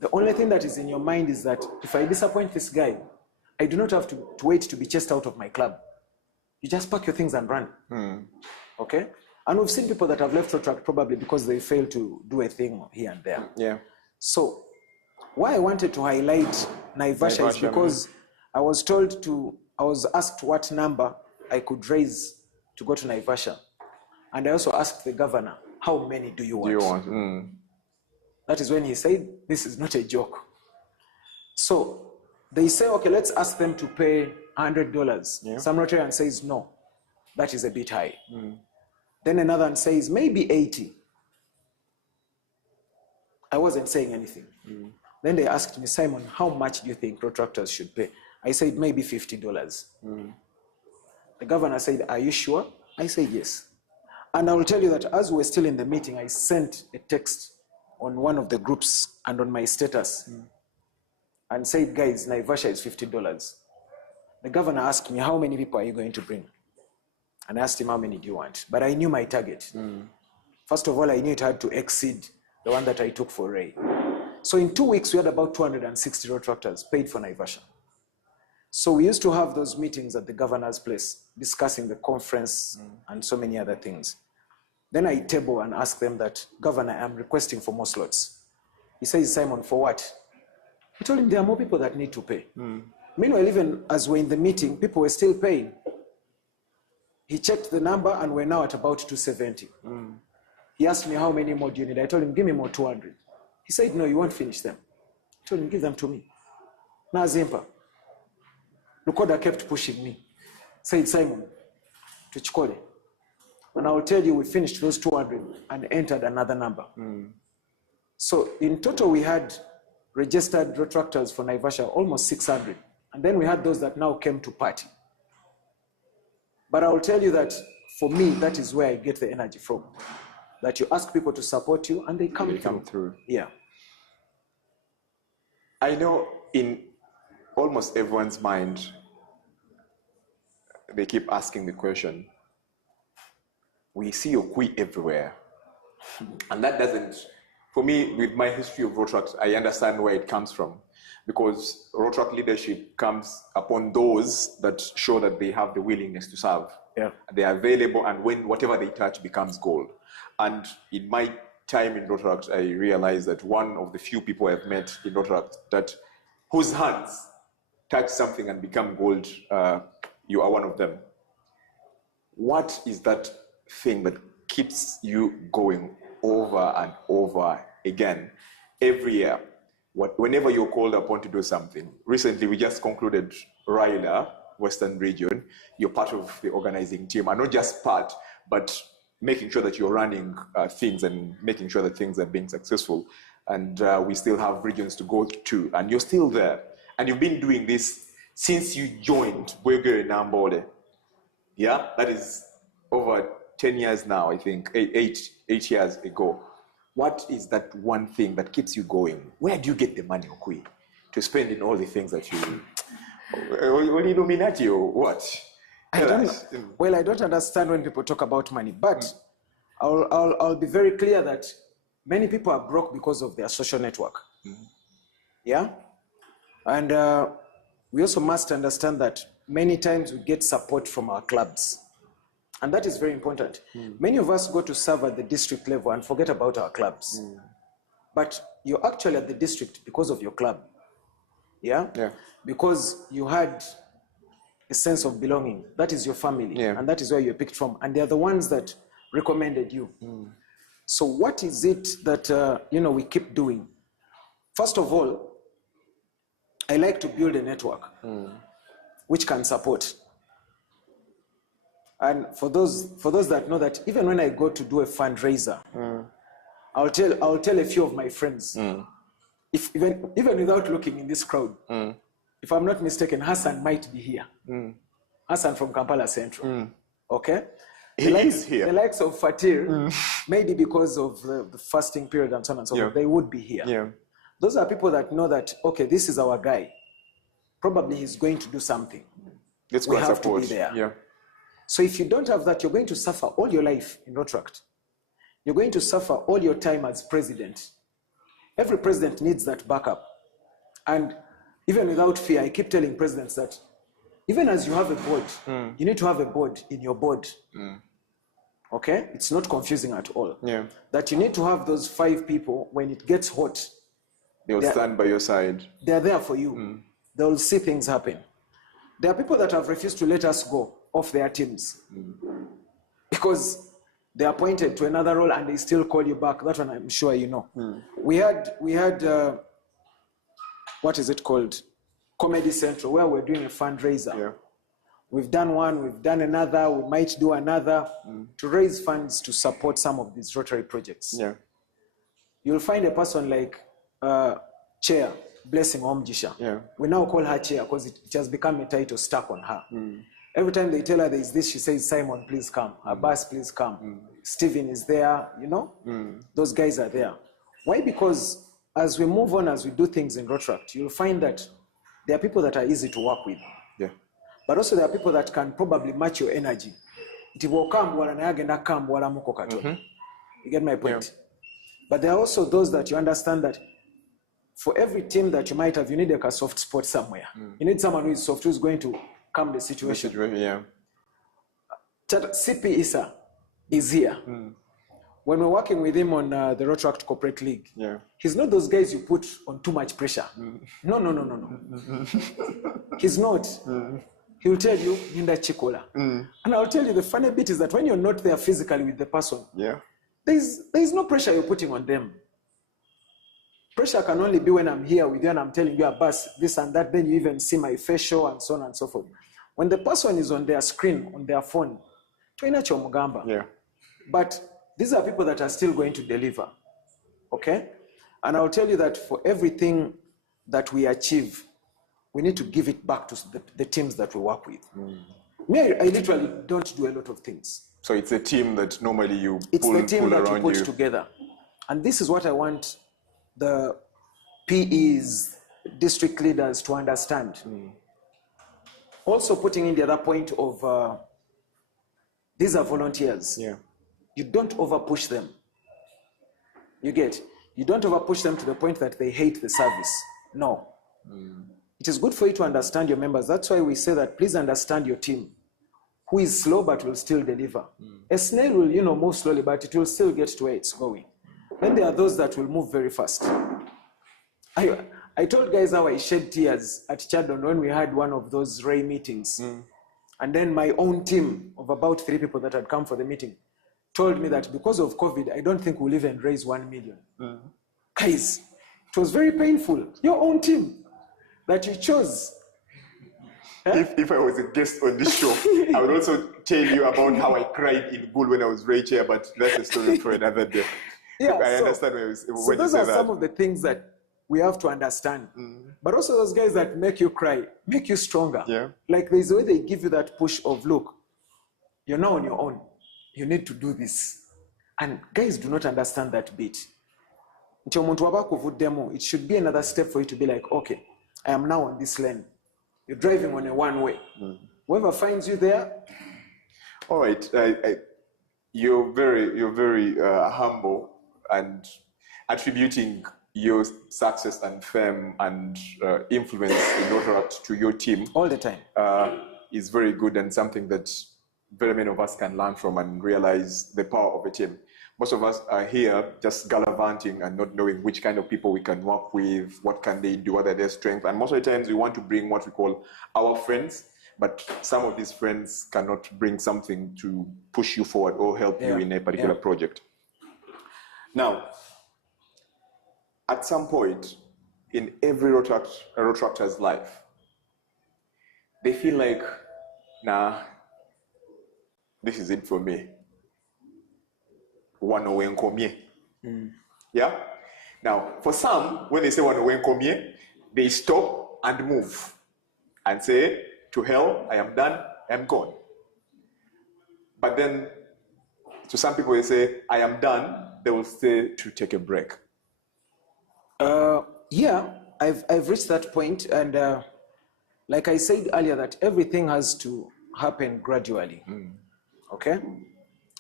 the only thing that is in your mind is that if I disappoint this guy, I do not have to wait to be chased out of my club. You just pack your things and run. Okay? And we've seen people that have left Rotaract probably because they failed to do a thing here and there. Yeah. So why I wanted to highlight Naivasha is because I was asked what number I could raise to go to Naivasha. And I also asked the governor, how many do you want? That is when he said, this is not a joke. So they say, okay, let's ask them to pay $100. Yeah. Some Rotarian says, no, that is a bit high. Then another one says, maybe 80. I wasn't saying anything. Then they asked me, Simon, how much do you think Rotaractors should pay? I said, maybe $50. The governor said, are you sure? I said, yes. And I will tell you that as we were still in the meeting, I sent a text on one of the groups and on my status and said, guys, Naivasha is $50. The governor asked me, how many people are you going to bring? And I asked him, how many do you want? But I knew my target. First of all, I knew it had to exceed the one that I took for Ray. So in 2 weeks, we had about 260 Rotaractors paid for Naivasha. So we used to have those meetings at the governor's place, discussing the conference and so many other things. Then I table and ask them that, Governor, I'm requesting for more slots. He says, Simon, for what? I told him there are more people that need to pay. Meanwhile, even as we're in the meeting, people were still paying. He checked the number and we're now at about 270. He asked me, how many more do you need? I told him, give me more 200. He said, no, you won't finish them. I told him, give them to me. Now Zimpa. Lukoda kept pushing me. Said, Simon, tuchikole. And I will tell you, we finished those 200 and entered another number. So in total, we had registered Rotaractors for Naivasha, almost 600. And then we had those that now came to party. But I will tell you that for me, that is where I get the energy from. That you ask people to support you and they come through. Yeah. I know in almost everyone's mind, they keep asking the question, we see Okwi everywhere. And that doesn't, for me, with my history of Rotaract, I understand where it comes from. Because Rotaract leadership comes upon those that show that they have the willingness to serve. Yeah. They are available, and when whatever they touch becomes gold. And in my time in Rotaract, I realized that one of the few people I've met in Rotaract that whose hands touch something and become gold, you are one of them. What is that thing that keeps you going over and over again every year? Whenever you're called upon to do something. Recently, we just concluded Ryla, Western Region. You're part of the organizing team, and not just part, but making sure that you're running things and making sure that things are being successful. And we still have regions to go to, and you're still there. And you've been doing this since you joined Bwanaheri Nambole. Yeah, that is over 10 years now, I think, eight years ago. What is that one thing that keeps you going? Where do you get the money, Okwi, to spend in all the things that you... Illuminati or what? I don't understand when people talk about money, but I'll be very clear that many people are broke because of their social network. Yeah? And we also must understand that many times we get support from our clubs. And that is very important. Many of us go to serve at the district level and forget about our clubs. But you're actually at the district because of your club. Yeah? Because you had a sense of belonging. That is your family. And that is where you're picked from. And they're the ones that recommended you. So what is it that we keep doing? First of all, I like to build a network which can support. And for those that know that even when I go to do a fundraiser, I'll tell a few of my friends, if even without looking in this crowd, if I'm not mistaken, Hassan might be here. Hassan from Kampala Central. Okay? He is here. The likes of Fatir, maybe because of the fasting period and so on and so forth, they would be here. Those are people that know that, okay, this is our guy. Probably he's going to do something. Let's we go have support. to be there. So if you don't have that, you're going to suffer all your life in Rotaract. You're going to suffer all your time as president. Every president needs that backup. And even without fear, I keep telling presidents that even as you have a board, you need to have a board in your board. Okay? It's not confusing at all. That you need to have those 5 people when it gets hot. They'll stand by your side. They're there for you. They'll see things happen. There are people that have refused to let us go off their teams because they are appointed to another role and they still call you back. That one I'm sure you know. We had what is it called? Comedy Central, where we're doing a fundraiser. We've done one, we've done another, we might do another to raise funds to support some of these Rotary projects. you'll find a person like Chair, Blessing Omjisha. Yeah. We now call her Chair because it has become a title stuck on her. Every time they tell her there is this, she says, Simon, please come. Abbas, please come. Stephen is there, you know? Those guys are there. Why? Because as we move on, as we do things in Rotaract, you'll find that there are people that are easy to work with. Yeah. But also there are people that can probably match your energy. You get my point? Yeah. But there are also those that you understand that for every team that you might have, you need like a soft spot somewhere. You need someone who is soft, who is going to calm the situation. Yeah. CP Issa is here. When we're working with him on the Rotaract Corporate League, he's not those guys you put on too much pressure. No. He's not. He'll tell you, Ninda Chikola. And I'll tell you, the funny bit is that when you're not there physically with the person, there's no pressure you're putting on them. Pressure can only be when I'm here with you and I'm telling you, Abbas, this and that, then you even see my facial and so on and so forth. When the person is on their screen, on their phone, but these are people that are still going to deliver, okay? And I'll tell you that for everything that we achieve, we need to give it back to the teams that we work with. Me, I literally don't do a lot of things. So it's a team that normally you it's pull, the team pull that around you put together. And this is what I want the PEs, district leaders to understand. Also putting in the other point of these are volunteers. You don't over-push them. You get? You don't over-push them to the point that they hate the service. No. It is good for you to understand your members. That's why we say that please understand your team. Who is slow but will still deliver. A snail will, move slowly, but it will still get to where it's going. Then there are those that will move very fast. I told guys how I shed tears at Chadon when we had one of those Ray meetings. And then my own team of about 3 people that had come for the meeting told me that because of COVID, I don't think we'll even raise 1 million. Guys, it was very painful. Your own team that you chose. If I was a guest on this show, I would also tell you about how I cried in Bull when I was Ray Chair, but that's a story for another day. I understand when you those say are that. some of the things that we have to understand. But also those guys that make you cry, make you stronger. Like there's a way they give you that push of, look, you're now on your own. You need to do this. And guys do not understand that bit. It should be another step for you to be like, okay, I am now on this lane. You're driving on a one-way. Whoever finds you there. All right. You're very humble and attributing your success and fame and influence in Rotaract to your team all the time is very good and something that very many of us can learn from and realize the power of a team. Most of us are here just gallivanting and not knowing which kind of people we can work with, what can they do, what are their strengths. And most of the times we want to bring what we call our friends, but some of these friends cannot bring something to push you forward or help you in a particular project. Now, at some point in every Rotaractor's life, they feel like, nah, this is it for me. Yeah? Now, for some, when they say they stop and move and say, to hell, I am done, I am gone. But then, to some people, they say, I am done, they will say to take a break. I've reached that point, and like I said earlier, that everything has to happen gradually. Okay?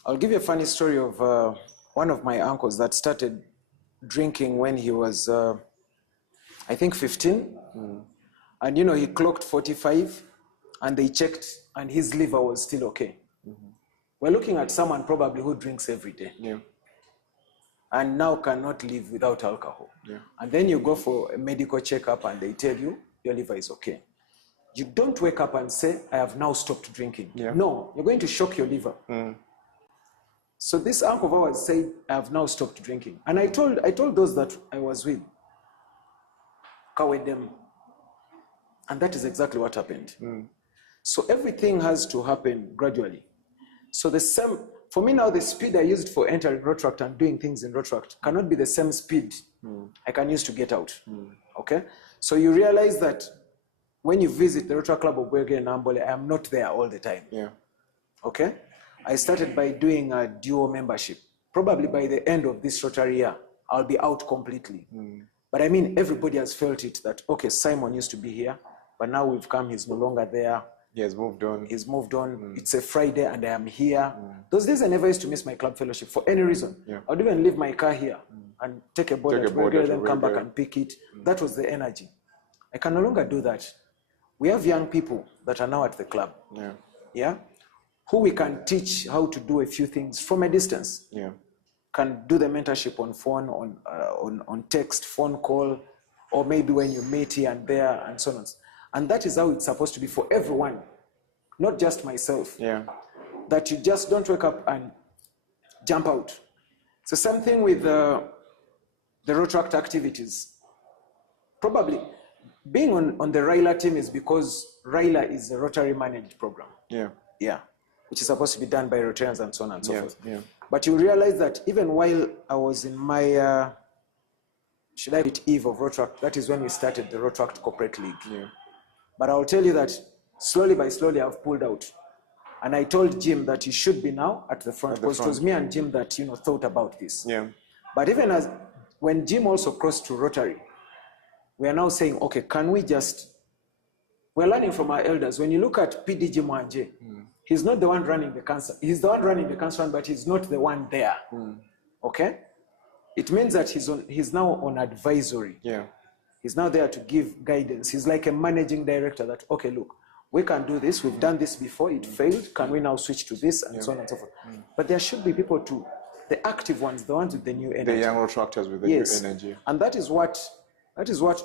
I'll give you a funny story of one of my uncles that started drinking when he was, I think, 15. And, he clocked 45, and they checked, and his liver was still okay. We're looking at someone probably who drinks every day. And now cannot live without alcohol. And then you go for a medical checkup, and they tell you your liver is okay. You don't wake up and say, I have now stopped drinking. No, you're going to shock your liver. So this uncle of ours said, I have now stopped drinking. And I told those that I was with, them. And that is exactly what happened. So everything has to happen gradually. So the same, For me now, the speed I used for entering Rotaract and doing things in Rotaract cannot be the same speed I can use to get out. Okay? So you realize that when you visit the Rotaract Club of Bwanaheri and Ambole, I am not there all the time. Yeah. Okay? I started by doing a dual membership. Probably by the end of this Rotary year, I'll be out completely. But I mean, everybody has felt it that, okay, Simon used to be here, but now we've come, he's no longer there. He has moved on. He's moved on. It's a Friday and I am here. Those days I never used to miss my club fellowship for any reason. Yeah. I would even leave my car here and take a board at Bwanaheri, then come back and pick it. That was the energy. I can no longer do that. We have young people that are now at the club. Yeah. Yeah? Who we can teach how to do a few things from a distance. Yeah. Can do the mentorship on phone, on text, phone call, or maybe when you meet here and there, and so on. And that is how it's supposed to be for everyone, not just myself. Yeah. That you just don't wake up and jump out. So something with the Rotaract activities. Probably being on the RILA team is because RILA is a Rotary managed program. Yeah. Yeah. Which is supposed to be done by Rotarians and so on and so forth. Yeah. But you realize that even while I was in my, should I be eve of Rotaract, that is when we started the Rotaract Corporate League. Yeah. But I'll tell you that slowly by slowly I've pulled out. And I told Jim that he should be now at the front, because it was me and Jim that, thought about this. Yeah. But even when Jim also crossed to Rotary, we are now saying, okay, can we we're learning from our elders. When you look at PDG Mwanje, he's not the one running the cancer. He's the one running the cancer, but he's not the one there. Okay? It means that he's now on advisory. Yeah. He's now there to give guidance. He's like a managing director that, okay, look, we can do this. We've done this before. It failed. Can we now switch to this? And so on and so forth. But there should be people too, the active ones, the ones with the new energy. The young Rotaractors with the new energy. And that is what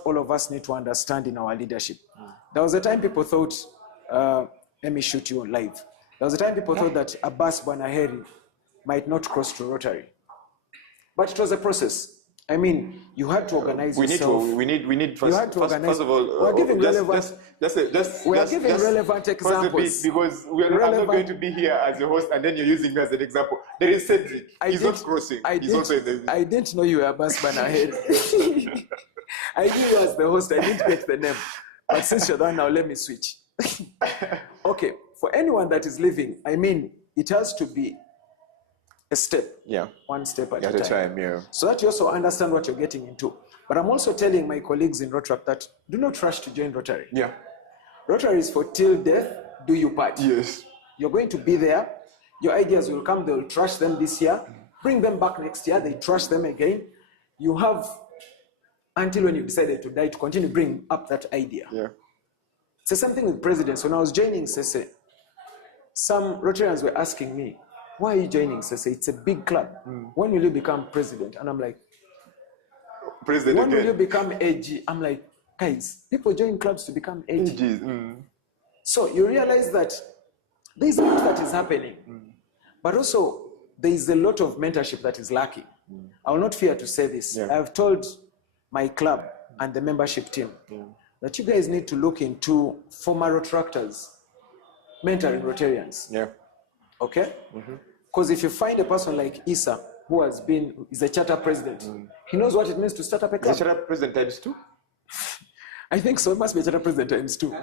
all of us need to understand in our leadership. There was a time people thought, let me shoot you live. There was a time people thought that Abbas Bwanaheri might not cross to Rotary. But it was a process. I mean, you had to organize yourself. We need first, you had to organize. First of all, we're giving relevant examples. Because I'm not going to be here as a host and then you're using me as an example. There is Cedric. He's not crossing. He's also in the... I didn't know you were Abbas Bwanaheri. I knew you as the host. I didn't get the name. But since you're done now, let me switch. Okay, for anyone that is living, I mean, it has to be a step, one step at a time. Yeah. So that you also understand what you're getting into. But I'm also telling my colleagues in Rotaract that do not rush to join Rotary. Yeah. Rotary is for till death, do you part. Yes. You're going to be there. Your ideas will come, they'll trash them this year. Bring them back next year, they trash them again. You have until when you decided to die to continue bring up that idea. Yeah. It's the same thing with presidents. When I was joining Sese, some Rotarians were asking me, why are you joining Sese? It's a big club. When will you become president? And I'm like, president when again. will you become AG? I'm like, guys, people join clubs to become AG. So you realize that there is a lot that is happening. But also, there is a lot of mentorship that is lacking. I will not fear to say this. Yeah. I have told my club and the membership team that you guys need to look into former Rotaractors mentoring Rotarians. Yeah. Okay? Because if you find a person like Issa, who is a charter president, he knows what it means to start up a club. Is a charter president times 2? I think so. It must be a charter president times 2.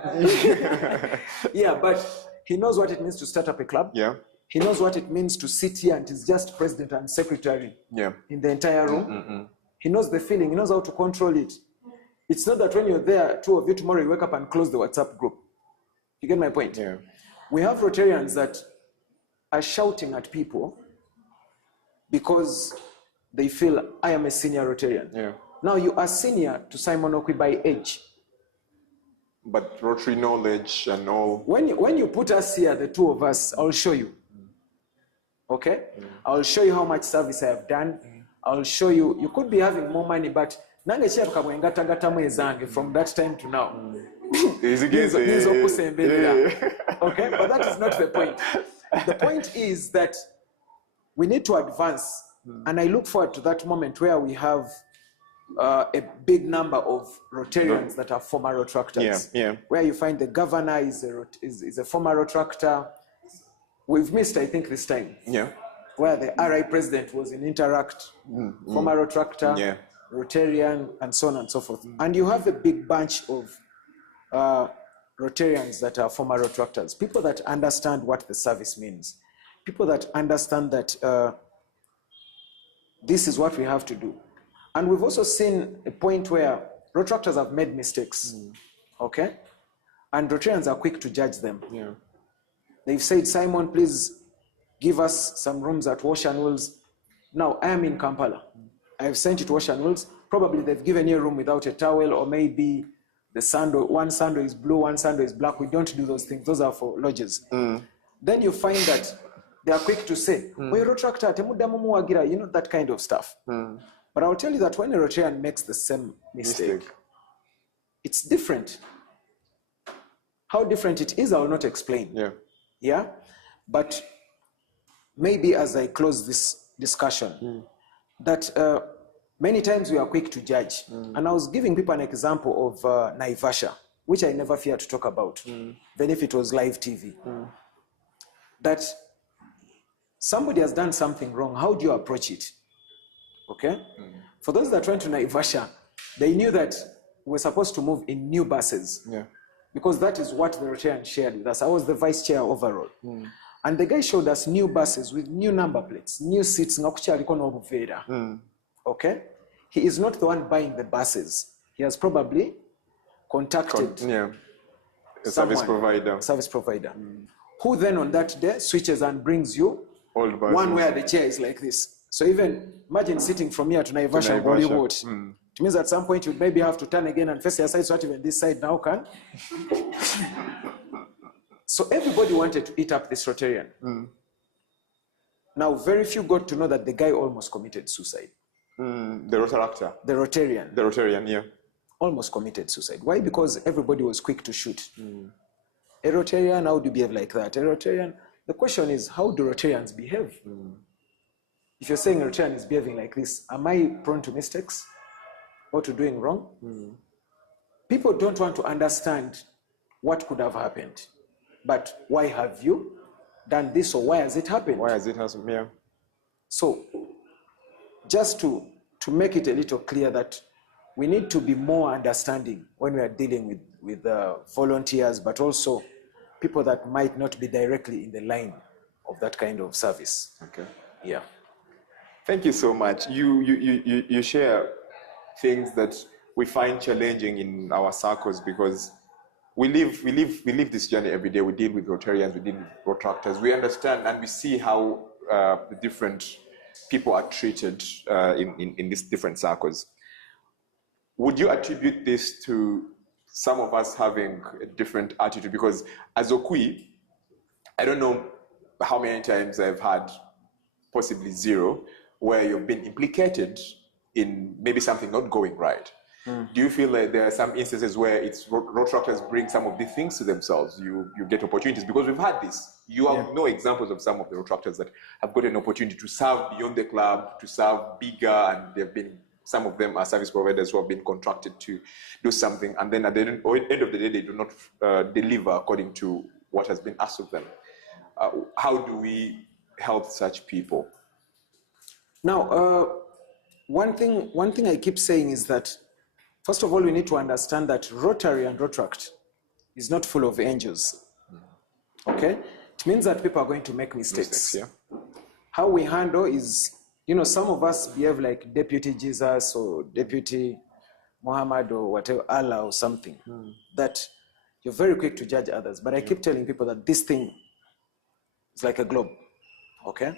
Yeah, but he knows what it means to start up a club. Yeah. He knows what it means to sit here and he's just president and secretary in the entire room. He knows the feeling. He knows how to control it. It's not that when you're there, two of you tomorrow, you wake up and close the WhatsApp group. You get my point? Yeah. We have Rotarians that are shouting at people because they feel, I am a senior Rotarian. Yeah. Now you are senior to Simon Okwi by age. But Rotary knowledge and all. When you put us here, the two of us, I'll show you. Okay? I'll show you how much service I have done. I'll show you. You could be having more money, but from that time to now. Okay? But that is not the point. The point is that we need to advance. And I look forward to that moment where we have a big number of Rotarians that are former Rotaractors. Where you find the governor is a former Rotaractor. We've missed, I think, this time. where the RI president was in Interact, former Rotaractor, Rotarian, and so on and so forth. And you have a big bunch of Rotarians that are former Rotaractors, people that understand what the service means, people that understand that this is what we have to do. And we've also seen a point where Rotaractors have made mistakes, okay? And Rotarians are quick to judge them. Yeah. They've said, Simon, please give us some rooms at Wash and Wills. Now, I am in Kampala. I've sent you to Wash and Wills. Probably they've given you a room without a towel, or maybe the sando, one sando is blue, one sando is black. We don't do those things. Those are for lodges. Then you find that they are quick to say, you know, that kind of stuff. But I'll tell you that when a Rotarian makes the same mistake, it's different. How different it is, I will not explain. Yeah? But maybe as I close this discussion, that many times we are quick to judge. And I was giving people an example of Naivasha, which I never fear to talk about, even if it was live TV. That somebody has done something wrong, how do you approach it? Okay? For those that went to Naivasha, they knew that we're supposed to move in new buses. Because that is what the Rotarian shared with us. I was the vice chair overall. And the guy showed us new buses with new number plates, new seats. Okay? He is not the one buying the buses. He has probably contacted a service provider. Who then on that day switches and brings you one where the chair is like this. So even imagine sitting from here to Naivasha. It means at some point you maybe have to turn again and face your side. It's not even this side now, can? So everybody wanted to eat up this Rotarian. Now, very few got to know that the guy almost committed suicide. The Rotaractor. The Rotarian. The Rotarian, yeah. Almost committed suicide. Why? Because everybody was quick to shoot. A Rotarian, how do you behave like that? A Rotarian, the question is, how do Rotarians behave? If you're saying a Rotarian is behaving like this, am I prone to mistakes or to doing wrong? People don't want to understand what could have happened. But why have you done this, or why has it happened? Why has it happened? Yeah. So, just to make it a little clear that we need to be more understanding when we are dealing with volunteers, but also people that might not be directly in the line of that kind of service. Okay. Yeah. Thank you so much. You share things that we find challenging in our circles, because we live this journey every day. We deal with Rotarians, we deal with Rotaractors. We understand and we see how the different people are treated in these different circles. Would you attribute this to some of us having a different attitude? Because as Okwi, I don't know how many times I've had, possibly zero, where you've been implicated in maybe something not going right. Do you feel like there are some instances where it's Rotaractors bring some of these things to themselves? You get opportunities, because we've had this. You have no examples of some of the Rotaractors that have got an opportunity to serve beyond the club, to serve bigger, and they've been, some of them are service providers who have been contracted to do something, and then at the end of the day, they do not deliver according to what has been asked of them. How do we help such people? Now, one thing I keep saying is that, first of all, we need to understand that Rotary and Rotaract is not full of angels. Okay? It means that people are going to make mistakes. How we handle is, you know, some of us behave like Deputy Jesus or Deputy Muhammad or whatever, Allah or something, that you're very quick to judge others. But I keep telling people that this thing is like a globe. Okay?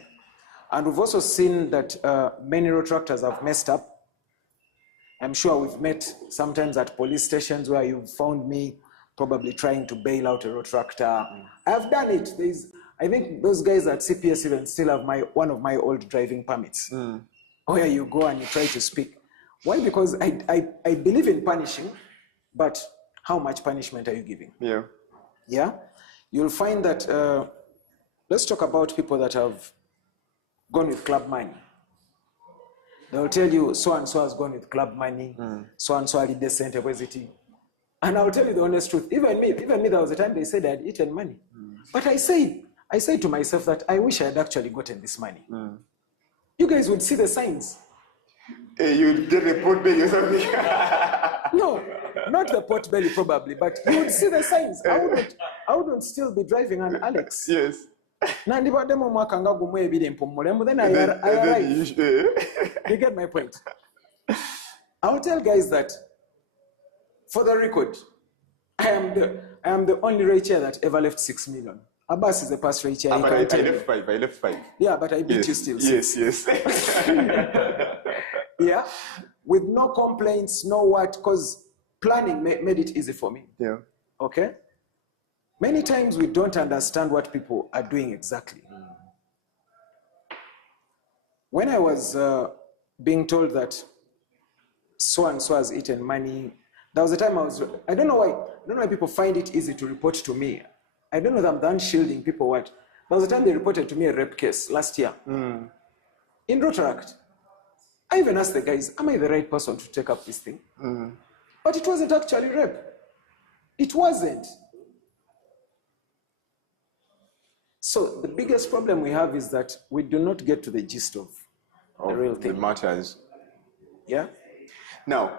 And we've also seen that many Rotaractors have messed up. I'm sure we've met sometimes at police stations where you've found me probably trying to bail out a Rotaractor. I've done it. I think those guys at CPS even still have one of my old driving permits, where you go and you try to speak. Why? Because I believe in punishing, but how much punishment are you giving? Yeah? You'll find that, let's talk about people that have gone with club money. They'll tell you, so-and-so has gone with club money, so-and-so are decent, obesity. And I'll tell you the honest truth. Even me, there was a time they said I had eaten money. But I said, I say to myself that I wish I had actually gotten this money. You guys would see the signs. You'd get a pot belly or something. No, not the pot belly probably, but you would see the signs. I wouldn't still be driving an Alex. Yes. Then I arrive. You get my point? I'll tell guys that, for the record, I am the only rate chair that ever left 6 million. Abbas is the past rate chair. But I left 5. Yeah, but I beat you still. Yes. Yeah, with no complaints, no what, because planning made it easy for me. Yeah. Okay? Many times we don't understand what people are doing exactly. When I was being told that so and so has eaten money, there was a time I don't know why people find it easy to report to me. I don't know that I'm done shielding people what. There was a time they reported to me a rape case last year in Rotaract. I even asked the guys, am I the right person to take up this thing? But it wasn't actually rape. It wasn't. So the biggest problem we have is that we do not get to the gist of the real thing. The matters. Yeah? Now,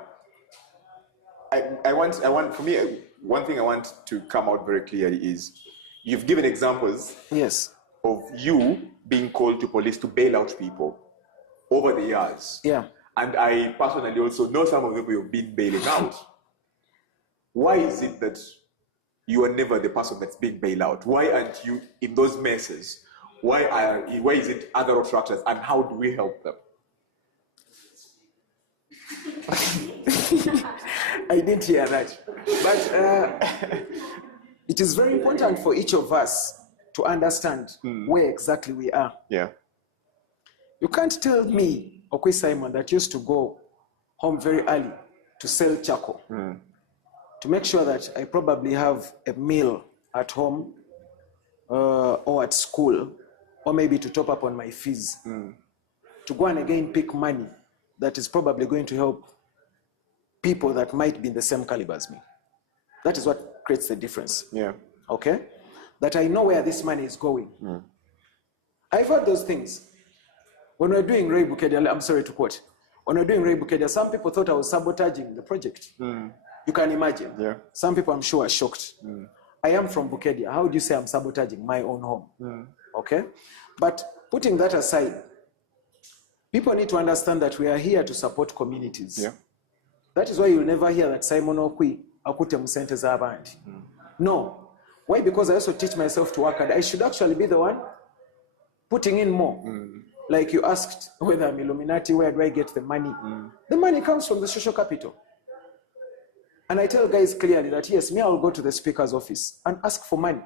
I want, for me, one thing I want to come out very clearly is you've given examples Yes. of you being called to police to bail out people over the years. Yeah. And I personally also know some of the people you've been bailing out. Why is it that you are never the person that's being bailed out? Why aren't you in those messes? Why is it other Rotaractors, and how do we help them? I didn't hear that. But it is very important for each of us to understand where exactly we are. Yeah. You can't tell me, Okwi Simon, that used to go home very early to sell charcoal, to make sure that I probably have a meal at home or at school, or maybe to top up on my fees, to go and again pick money that is probably going to help people that might be in the same caliber as me. That is what creates the difference. Yeah. Okay? That I know where this money is going. I've heard those things. When we were doing Ray Bukedia, I'm sorry to quote, when we were doing Ray Bukedia, some people thought I was sabotaging the project. You can imagine. Yeah. Some people, I'm sure, are shocked. I am from Bukedia. How do you say I'm sabotaging my own home? Okay? But putting that aside, people need to understand that we are here to support communities. Yeah. That is why you'll never hear that Simon Okwi akute musente z'abandi. No. Why? Because I also teach myself to work hard. I should actually be the one putting in more. Like you asked whether I'm Illuminati, where do I get the money? The money comes from the social capital. And I tell guys clearly that yes, me, I'll go to the speaker's office and ask for money.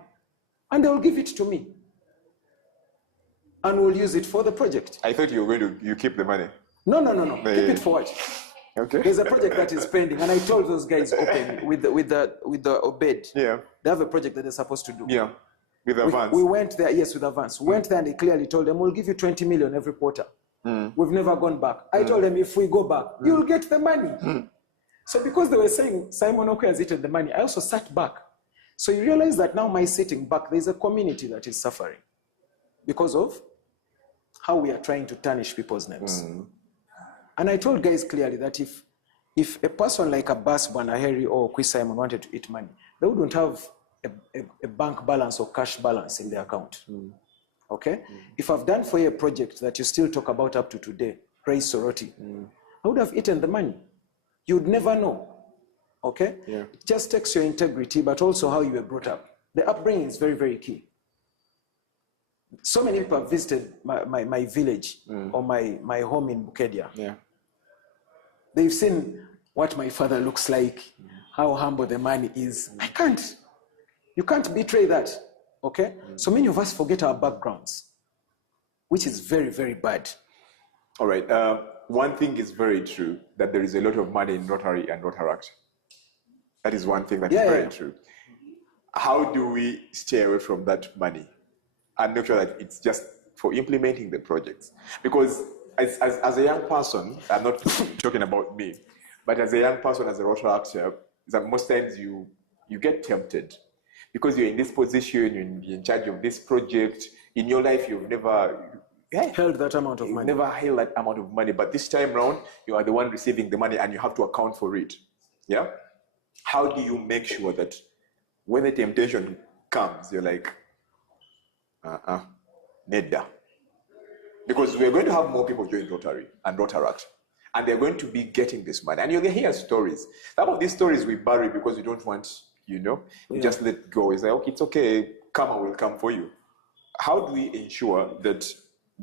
And they'll give it to me. And we'll use it for the project. I thought you were going to keep the money. No. Keep it for what? Okay. There's a project that is pending, and I told those guys openly with the Obed. Yeah. They have a project that they're supposed to do. Yeah. With advance. We went there, yes, with advance. We went there and they clearly told them, we'll give you 20 million every quarter. We've never gone back. I told them, if we go back, you'll get the money. So because they were saying Simon Okwi has eaten the money, I also sat back. So you realize that now my sitting back, there's a community that is suffering because of how we are trying to tarnish people's names. And I told guys clearly that if a person like Abbas, Bwanaheri, or Okwi Simon wanted to eat money, they wouldn't have a bank balance or cash balance in their account. Okay? If I've done for you a project that you still talk about up to today, praise Sorority, I would have eaten the money. You'd never know. Okay? Yeah. It just takes your integrity, but also how you were brought up. The upbringing is very, very key. So many people have visited my village or my home in Bukedia. Yeah. They've seen what my father looks like, how humble the man is. I can't. You can't betray that. Okay? So many of us forget our backgrounds, which is very, very bad. All right. One thing is very true, that there is a lot of money in Rotary and Rotaract. That is one thing that is very true. How do we stay away from that money and make sure that it's just for implementing the projects? Because as a young person, I'm not talking about me, but as a young person, as a Rotaractor, that most times you get tempted. because you're in this position, you're in charge of this project. In your life, you've never held that amount of money. Never held that amount of money, but this time round, you are the one receiving the money and you have to account for it. Yeah? How do you make sure that when the temptation comes, you're like, Nedda? Because we're going to have more people join Rotary and Rotaract, and they're going to be getting this money. And you're going to hear stories. Some of these stories we bury because we don't want, just let go. It's like, it's okay, karma will come for you. How do we ensure that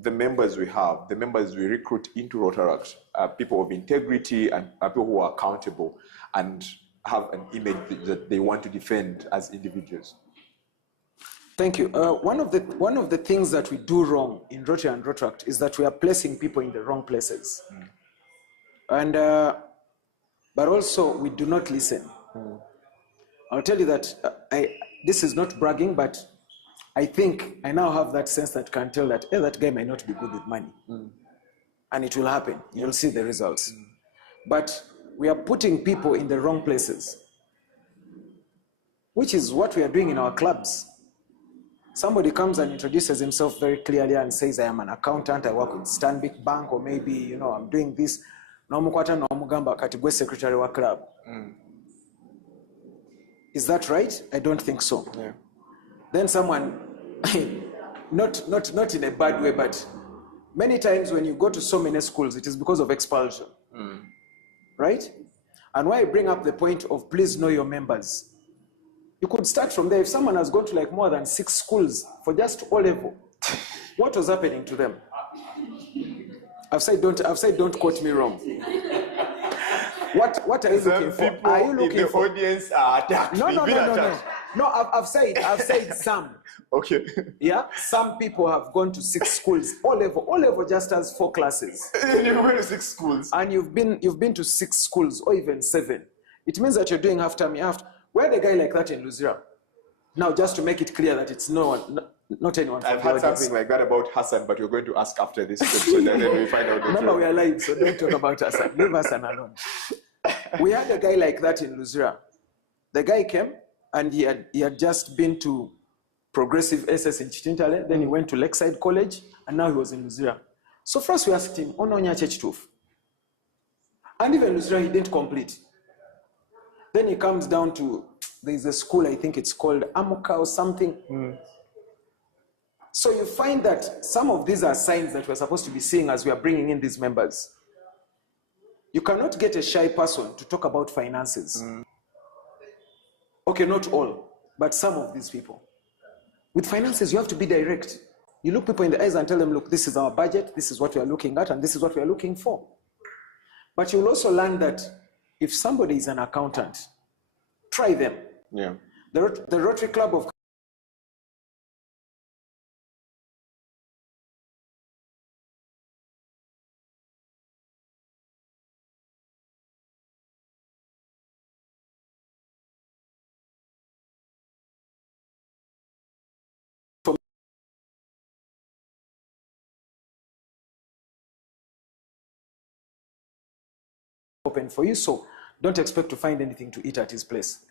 the members we have, the members we recruit into Rotaract, are people of integrity and are people who are accountable and have an image that they want to defend as individuals? Thank you. One of the things that we do wrong in Rotary and Rotaract is that we are placing people in the wrong places. And but also we do not listen. I'll tell you that this is not bragging, but I think I now have that sense that can tell that that guy might not be good with money. And it will happen. You'll see the results. But we are putting people in the wrong places, which is what we are doing in our clubs. Somebody comes and introduces himself very clearly and says, I am an accountant, I work with Stanbic Bank, or maybe, I'm doing this. Secretary wa club. Is that right? I don't think so. Yeah. Then someone, not in a bad way, but many times when you go to so many schools, it is because of expulsion. Right? And why I bring up the point of please know your members. You could start from there. If someone has gone to like more than 6 schools for just O level, what was happening to them? I've said don't quote me wrong. What are you looking for? People Are you looking in the for? audience are attacked. No, I've said some. Okay. Yeah, some people have gone to 6 schools. O level just has 4 classes. You've been to 6 schools. And you've been to 6 schools or even 7. It means that you're doing half time. Where the guy like that in Luzira? Now, just to make it clear that it's not anyone. I've heard something like that about Hassan, but you're going to ask after this, so then we find out. Remember, we are live, so don't talk about Hassan. Leave Hassan alone. We had a guy like that in Luzira. The guy came and he had just been to Progressive SS in Chitintale, then he went to Lakeside College, and now he was in Luzira. So first we asked him, Ononya Church Tooth. And even Luzira, he didn't complete. Then he comes down to, there's a school, I think it's called Amoka or something. So you find that some of these are signs that we're supposed to be seeing as we are bringing in these members. You cannot get a shy person to talk about finances. Okay, not all, but some of these people. With finances, you have to be direct. You look people in the eyes and tell them, look, this is our budget, this is what we are looking at, and this is what we are looking for. But you'll also learn that if somebody is an accountant, try them. Yeah. The Rotary Club of open for you, so don't expect to find anything to eat at his place.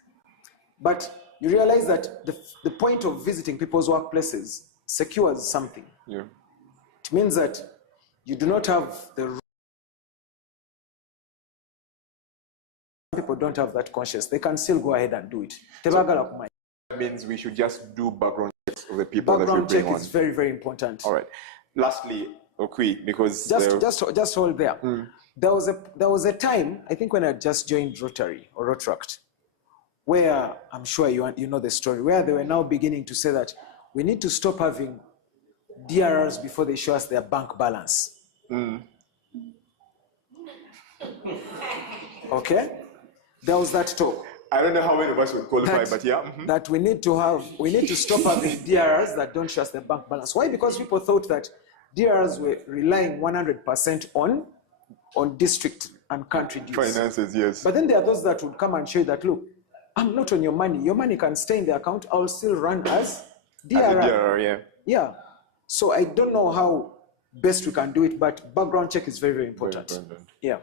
But you realize that the point of visiting people's workplaces secures something. Yeah. It means that you do not have the... People don't have that conscience. They can still go ahead and do it. That means we should just do background checks of the people that we bring on. Background check is very, very important. All right. Lastly, Okwi, because... Just hold there. There was a time, I think when I just joined Rotary or Rotaract, where I'm sure you know the story, where they were now beginning to say that we need to stop having DRRs before they show us their bank balance. Okay? There was that talk. I don't know how many of us would qualify, but yeah. That we need to stop having DRRs that don't show us their bank balance. Why? Because people thought that DRRs were relying 100% on district and country dues. Finances, yes. But then there are those that would come and show you that, look, I'm not on your money. Your money can stay in the account. I'll still run as DRR. As a DRR, yeah. Yeah. So I don't know how best we can do it, but background check is very, very important. Very important. Yeah.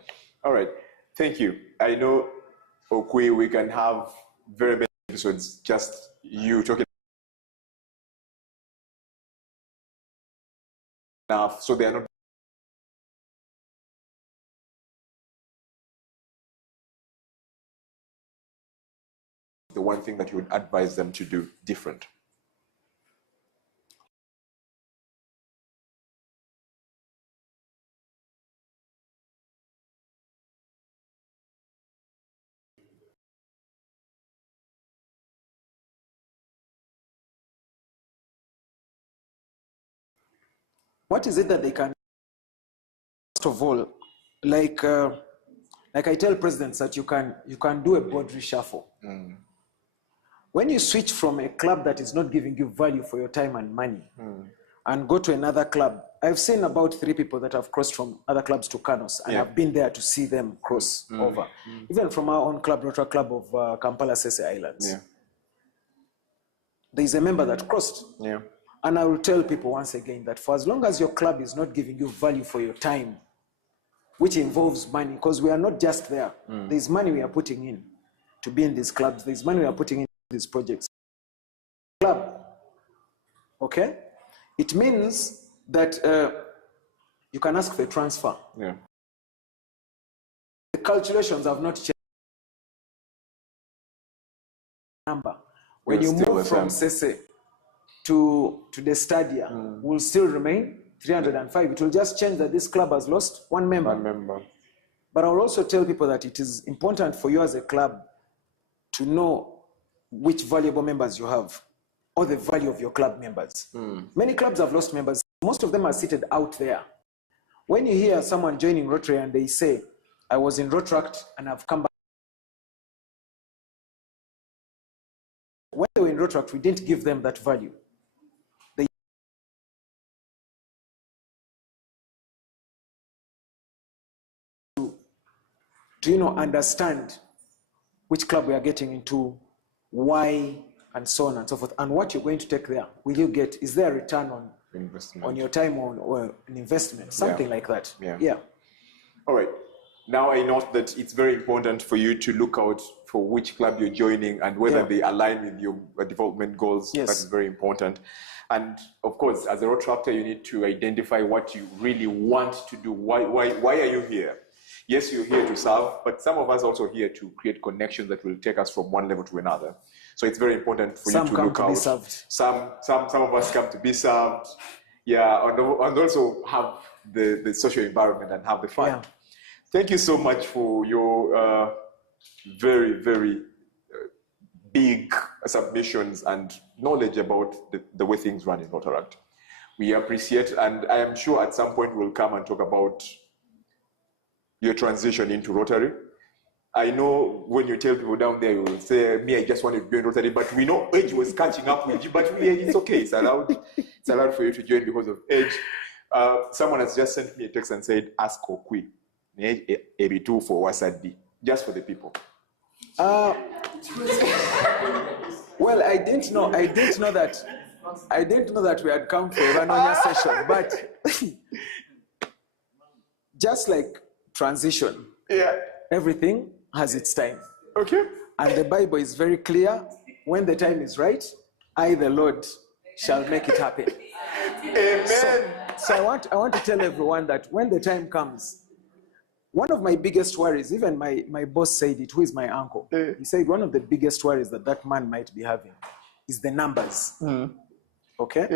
All right. Thank you. I know, Okwi, we can have very many episodes, just you talking enough, so they are not the one thing that you would advise them to do different? What is it that they can, first of all, like I tell presidents that you can do a board reshuffle. When you switch from a club that is not giving you value for your time and money and go to another club, I've seen about 3 people that have crossed from other clubs to Kanos, and I've been there to see them cross over. Even from our own club, Rotaract Club of Kampala Sese Islands. There is a member that crossed. And I will tell people once again that for as long as your club is not giving you value for your time, which involves money, because we are not just there. There's money we are putting in to be in these clubs. There's money we are putting in these projects. Club, okay? It means that you can ask for a transfer. The calculations have not changed. Number. When you move from Sese to the Stadia, will still remain 305. It will just change that this club has lost one member. But I will also tell people that it is important for you as a club to know which valuable members you have, or the value of your club members. Many clubs have lost members. Most of them are seated out there. When you hear someone joining Rotary and they say, I was in Rotaract and I've come back. When they were in Rotaract, we didn't give them that value. To understand which club we are getting into, why, and so on and so forth, and what you're going to take there. Will you get, is there a return on your time or an investment, something like that? All right. Now I note that it's very important for you to look out for which club you're joining and whether they align with your development goals. That is very important. And of course, as a Rotaractor, you need to identify what you really want to do. Why are you here? Yes, you're here to serve, but some of us are also here to create connections that will take us from one level to another. So it's very important for you to look out. Some of us come to be served, and also have the social environment and have the fun. Thank you so much for your very, very big submissions and knowledge about the way things run in Rotaract. We appreciate, and I am sure at some point we'll come and talk about your transition into Rotary. I know when you tell people down there, you will say, me, I just want to join Rotary, but we know age was catching up with you, but it's okay, it's allowed. It's allowed for you to join because of age. Someone has just sent me a text and said, ask Okwi, AB2 for Wasadi, just for the people. Well, I didn't know that we had come for a Ranonya session, but just like transition, everything has its time. And the Bible is very clear. When the time is right, I, the Lord, shall make it happen. Amen. So I want to tell everyone that when the time comes, one of my biggest worries, even my boss said it, who is my uncle, he said one of the biggest worries that man might be having is the numbers. Okay?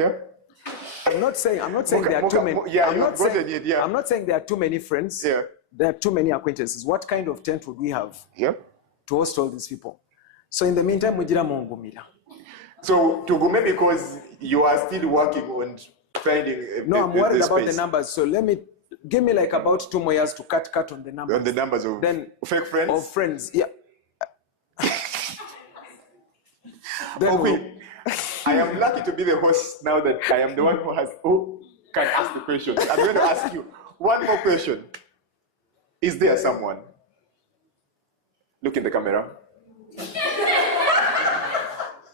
I'm not saying there are too many. I'm not saying there are too many friends. There are too many acquaintances. What kind of tent would we have to host all these people? So in the meantime, mujira mungumira. So to go because you are still working on finding. No, I'm worried about the numbers. So give me like about 2 more years to cut on the numbers. On the numbers of fake friends? Of friends, I am lucky to be the host now that I am the one who can ask the question. I'm going to ask you one more question. Is there someone? Look in the camera.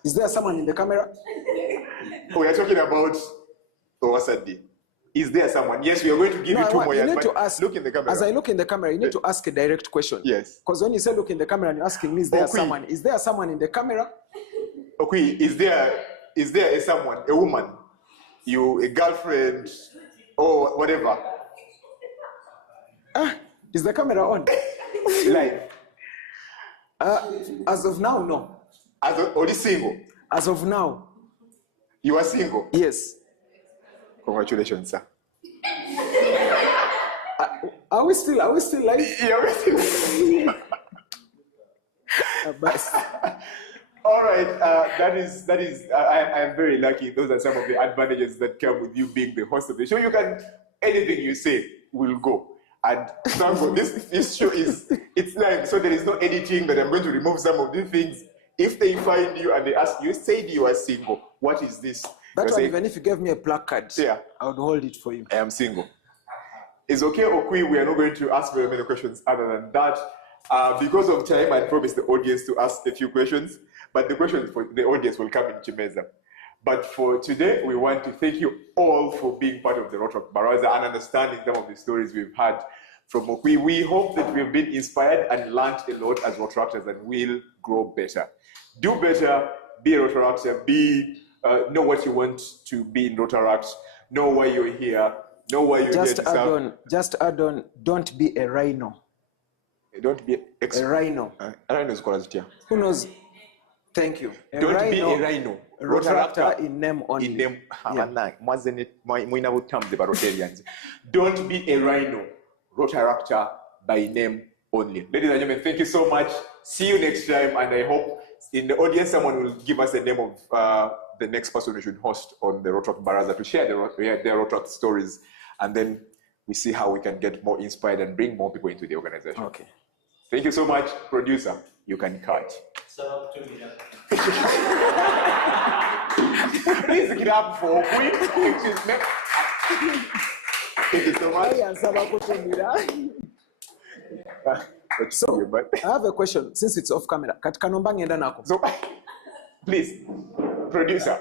Is there someone in the camera? We are talking about Owasadi. Is there someone? Yes, we are going to give you 2 more years. You need but to ask. Look in the camera. As I look in the camera, you need to ask a direct question. Yes. Because when you say look in the camera and you're asking me, is there Okwi. someone? Is there someone in the camera? Okay, is there a someone, a woman, you, a girlfriend, or whatever? Is the camera on? Live. As of now, no. Or is single? As of now, You are single? yes. Congratulations, sir. Are we still live? Yeah, we're single. But All right, that is. I am very lucky. Those are some of the advantages that come with you being the host of the show. You can, anything you say will go. And this show it's live, so there is no editing that I'm going to remove some of these things. If they find you and they ask you, said you are single, what is this? that You one, say, even if you gave me a placard, Yeah. I would hold it for you. I am single. It's okay, Okwi, we are not going to ask very many questions other than that. Because of time, I promised the audience to ask a few questions, but the questions for the audience will come in Chimeza. But for today, we want to thank you all for being part of the Rotaract Baraza and understanding some of the stories we've had from Okwi. We hope that we've been inspired and learned a lot as Rotaractors and will grow better. Do better, be a Rotaractor, know what you want to be in Rotaract, know why you're here, know why you're here to serve. Just add on, don't be a rhino. Don't be A rhino. A rhino is called as Who knows? Thank you. Don't be a rhino. Rotaractor in name only. In name. Yeah. Rotarians. Don't be a rhino. Rotaractor by name only. Ladies and gentlemen, thank you so much. See you next time, and I hope in the audience someone will give us the name of the next person we should host on the Rotaract Baraza to share their Rotaract stories, and then we see how we can get more inspired and bring more people into the organization. Okay. Thank you so much, producer. You can cut. Please get up for quick. Excuse me. Thank you so much. So, I have a question since it's off camera. Katika nomba ngenda nako. So, please, producer.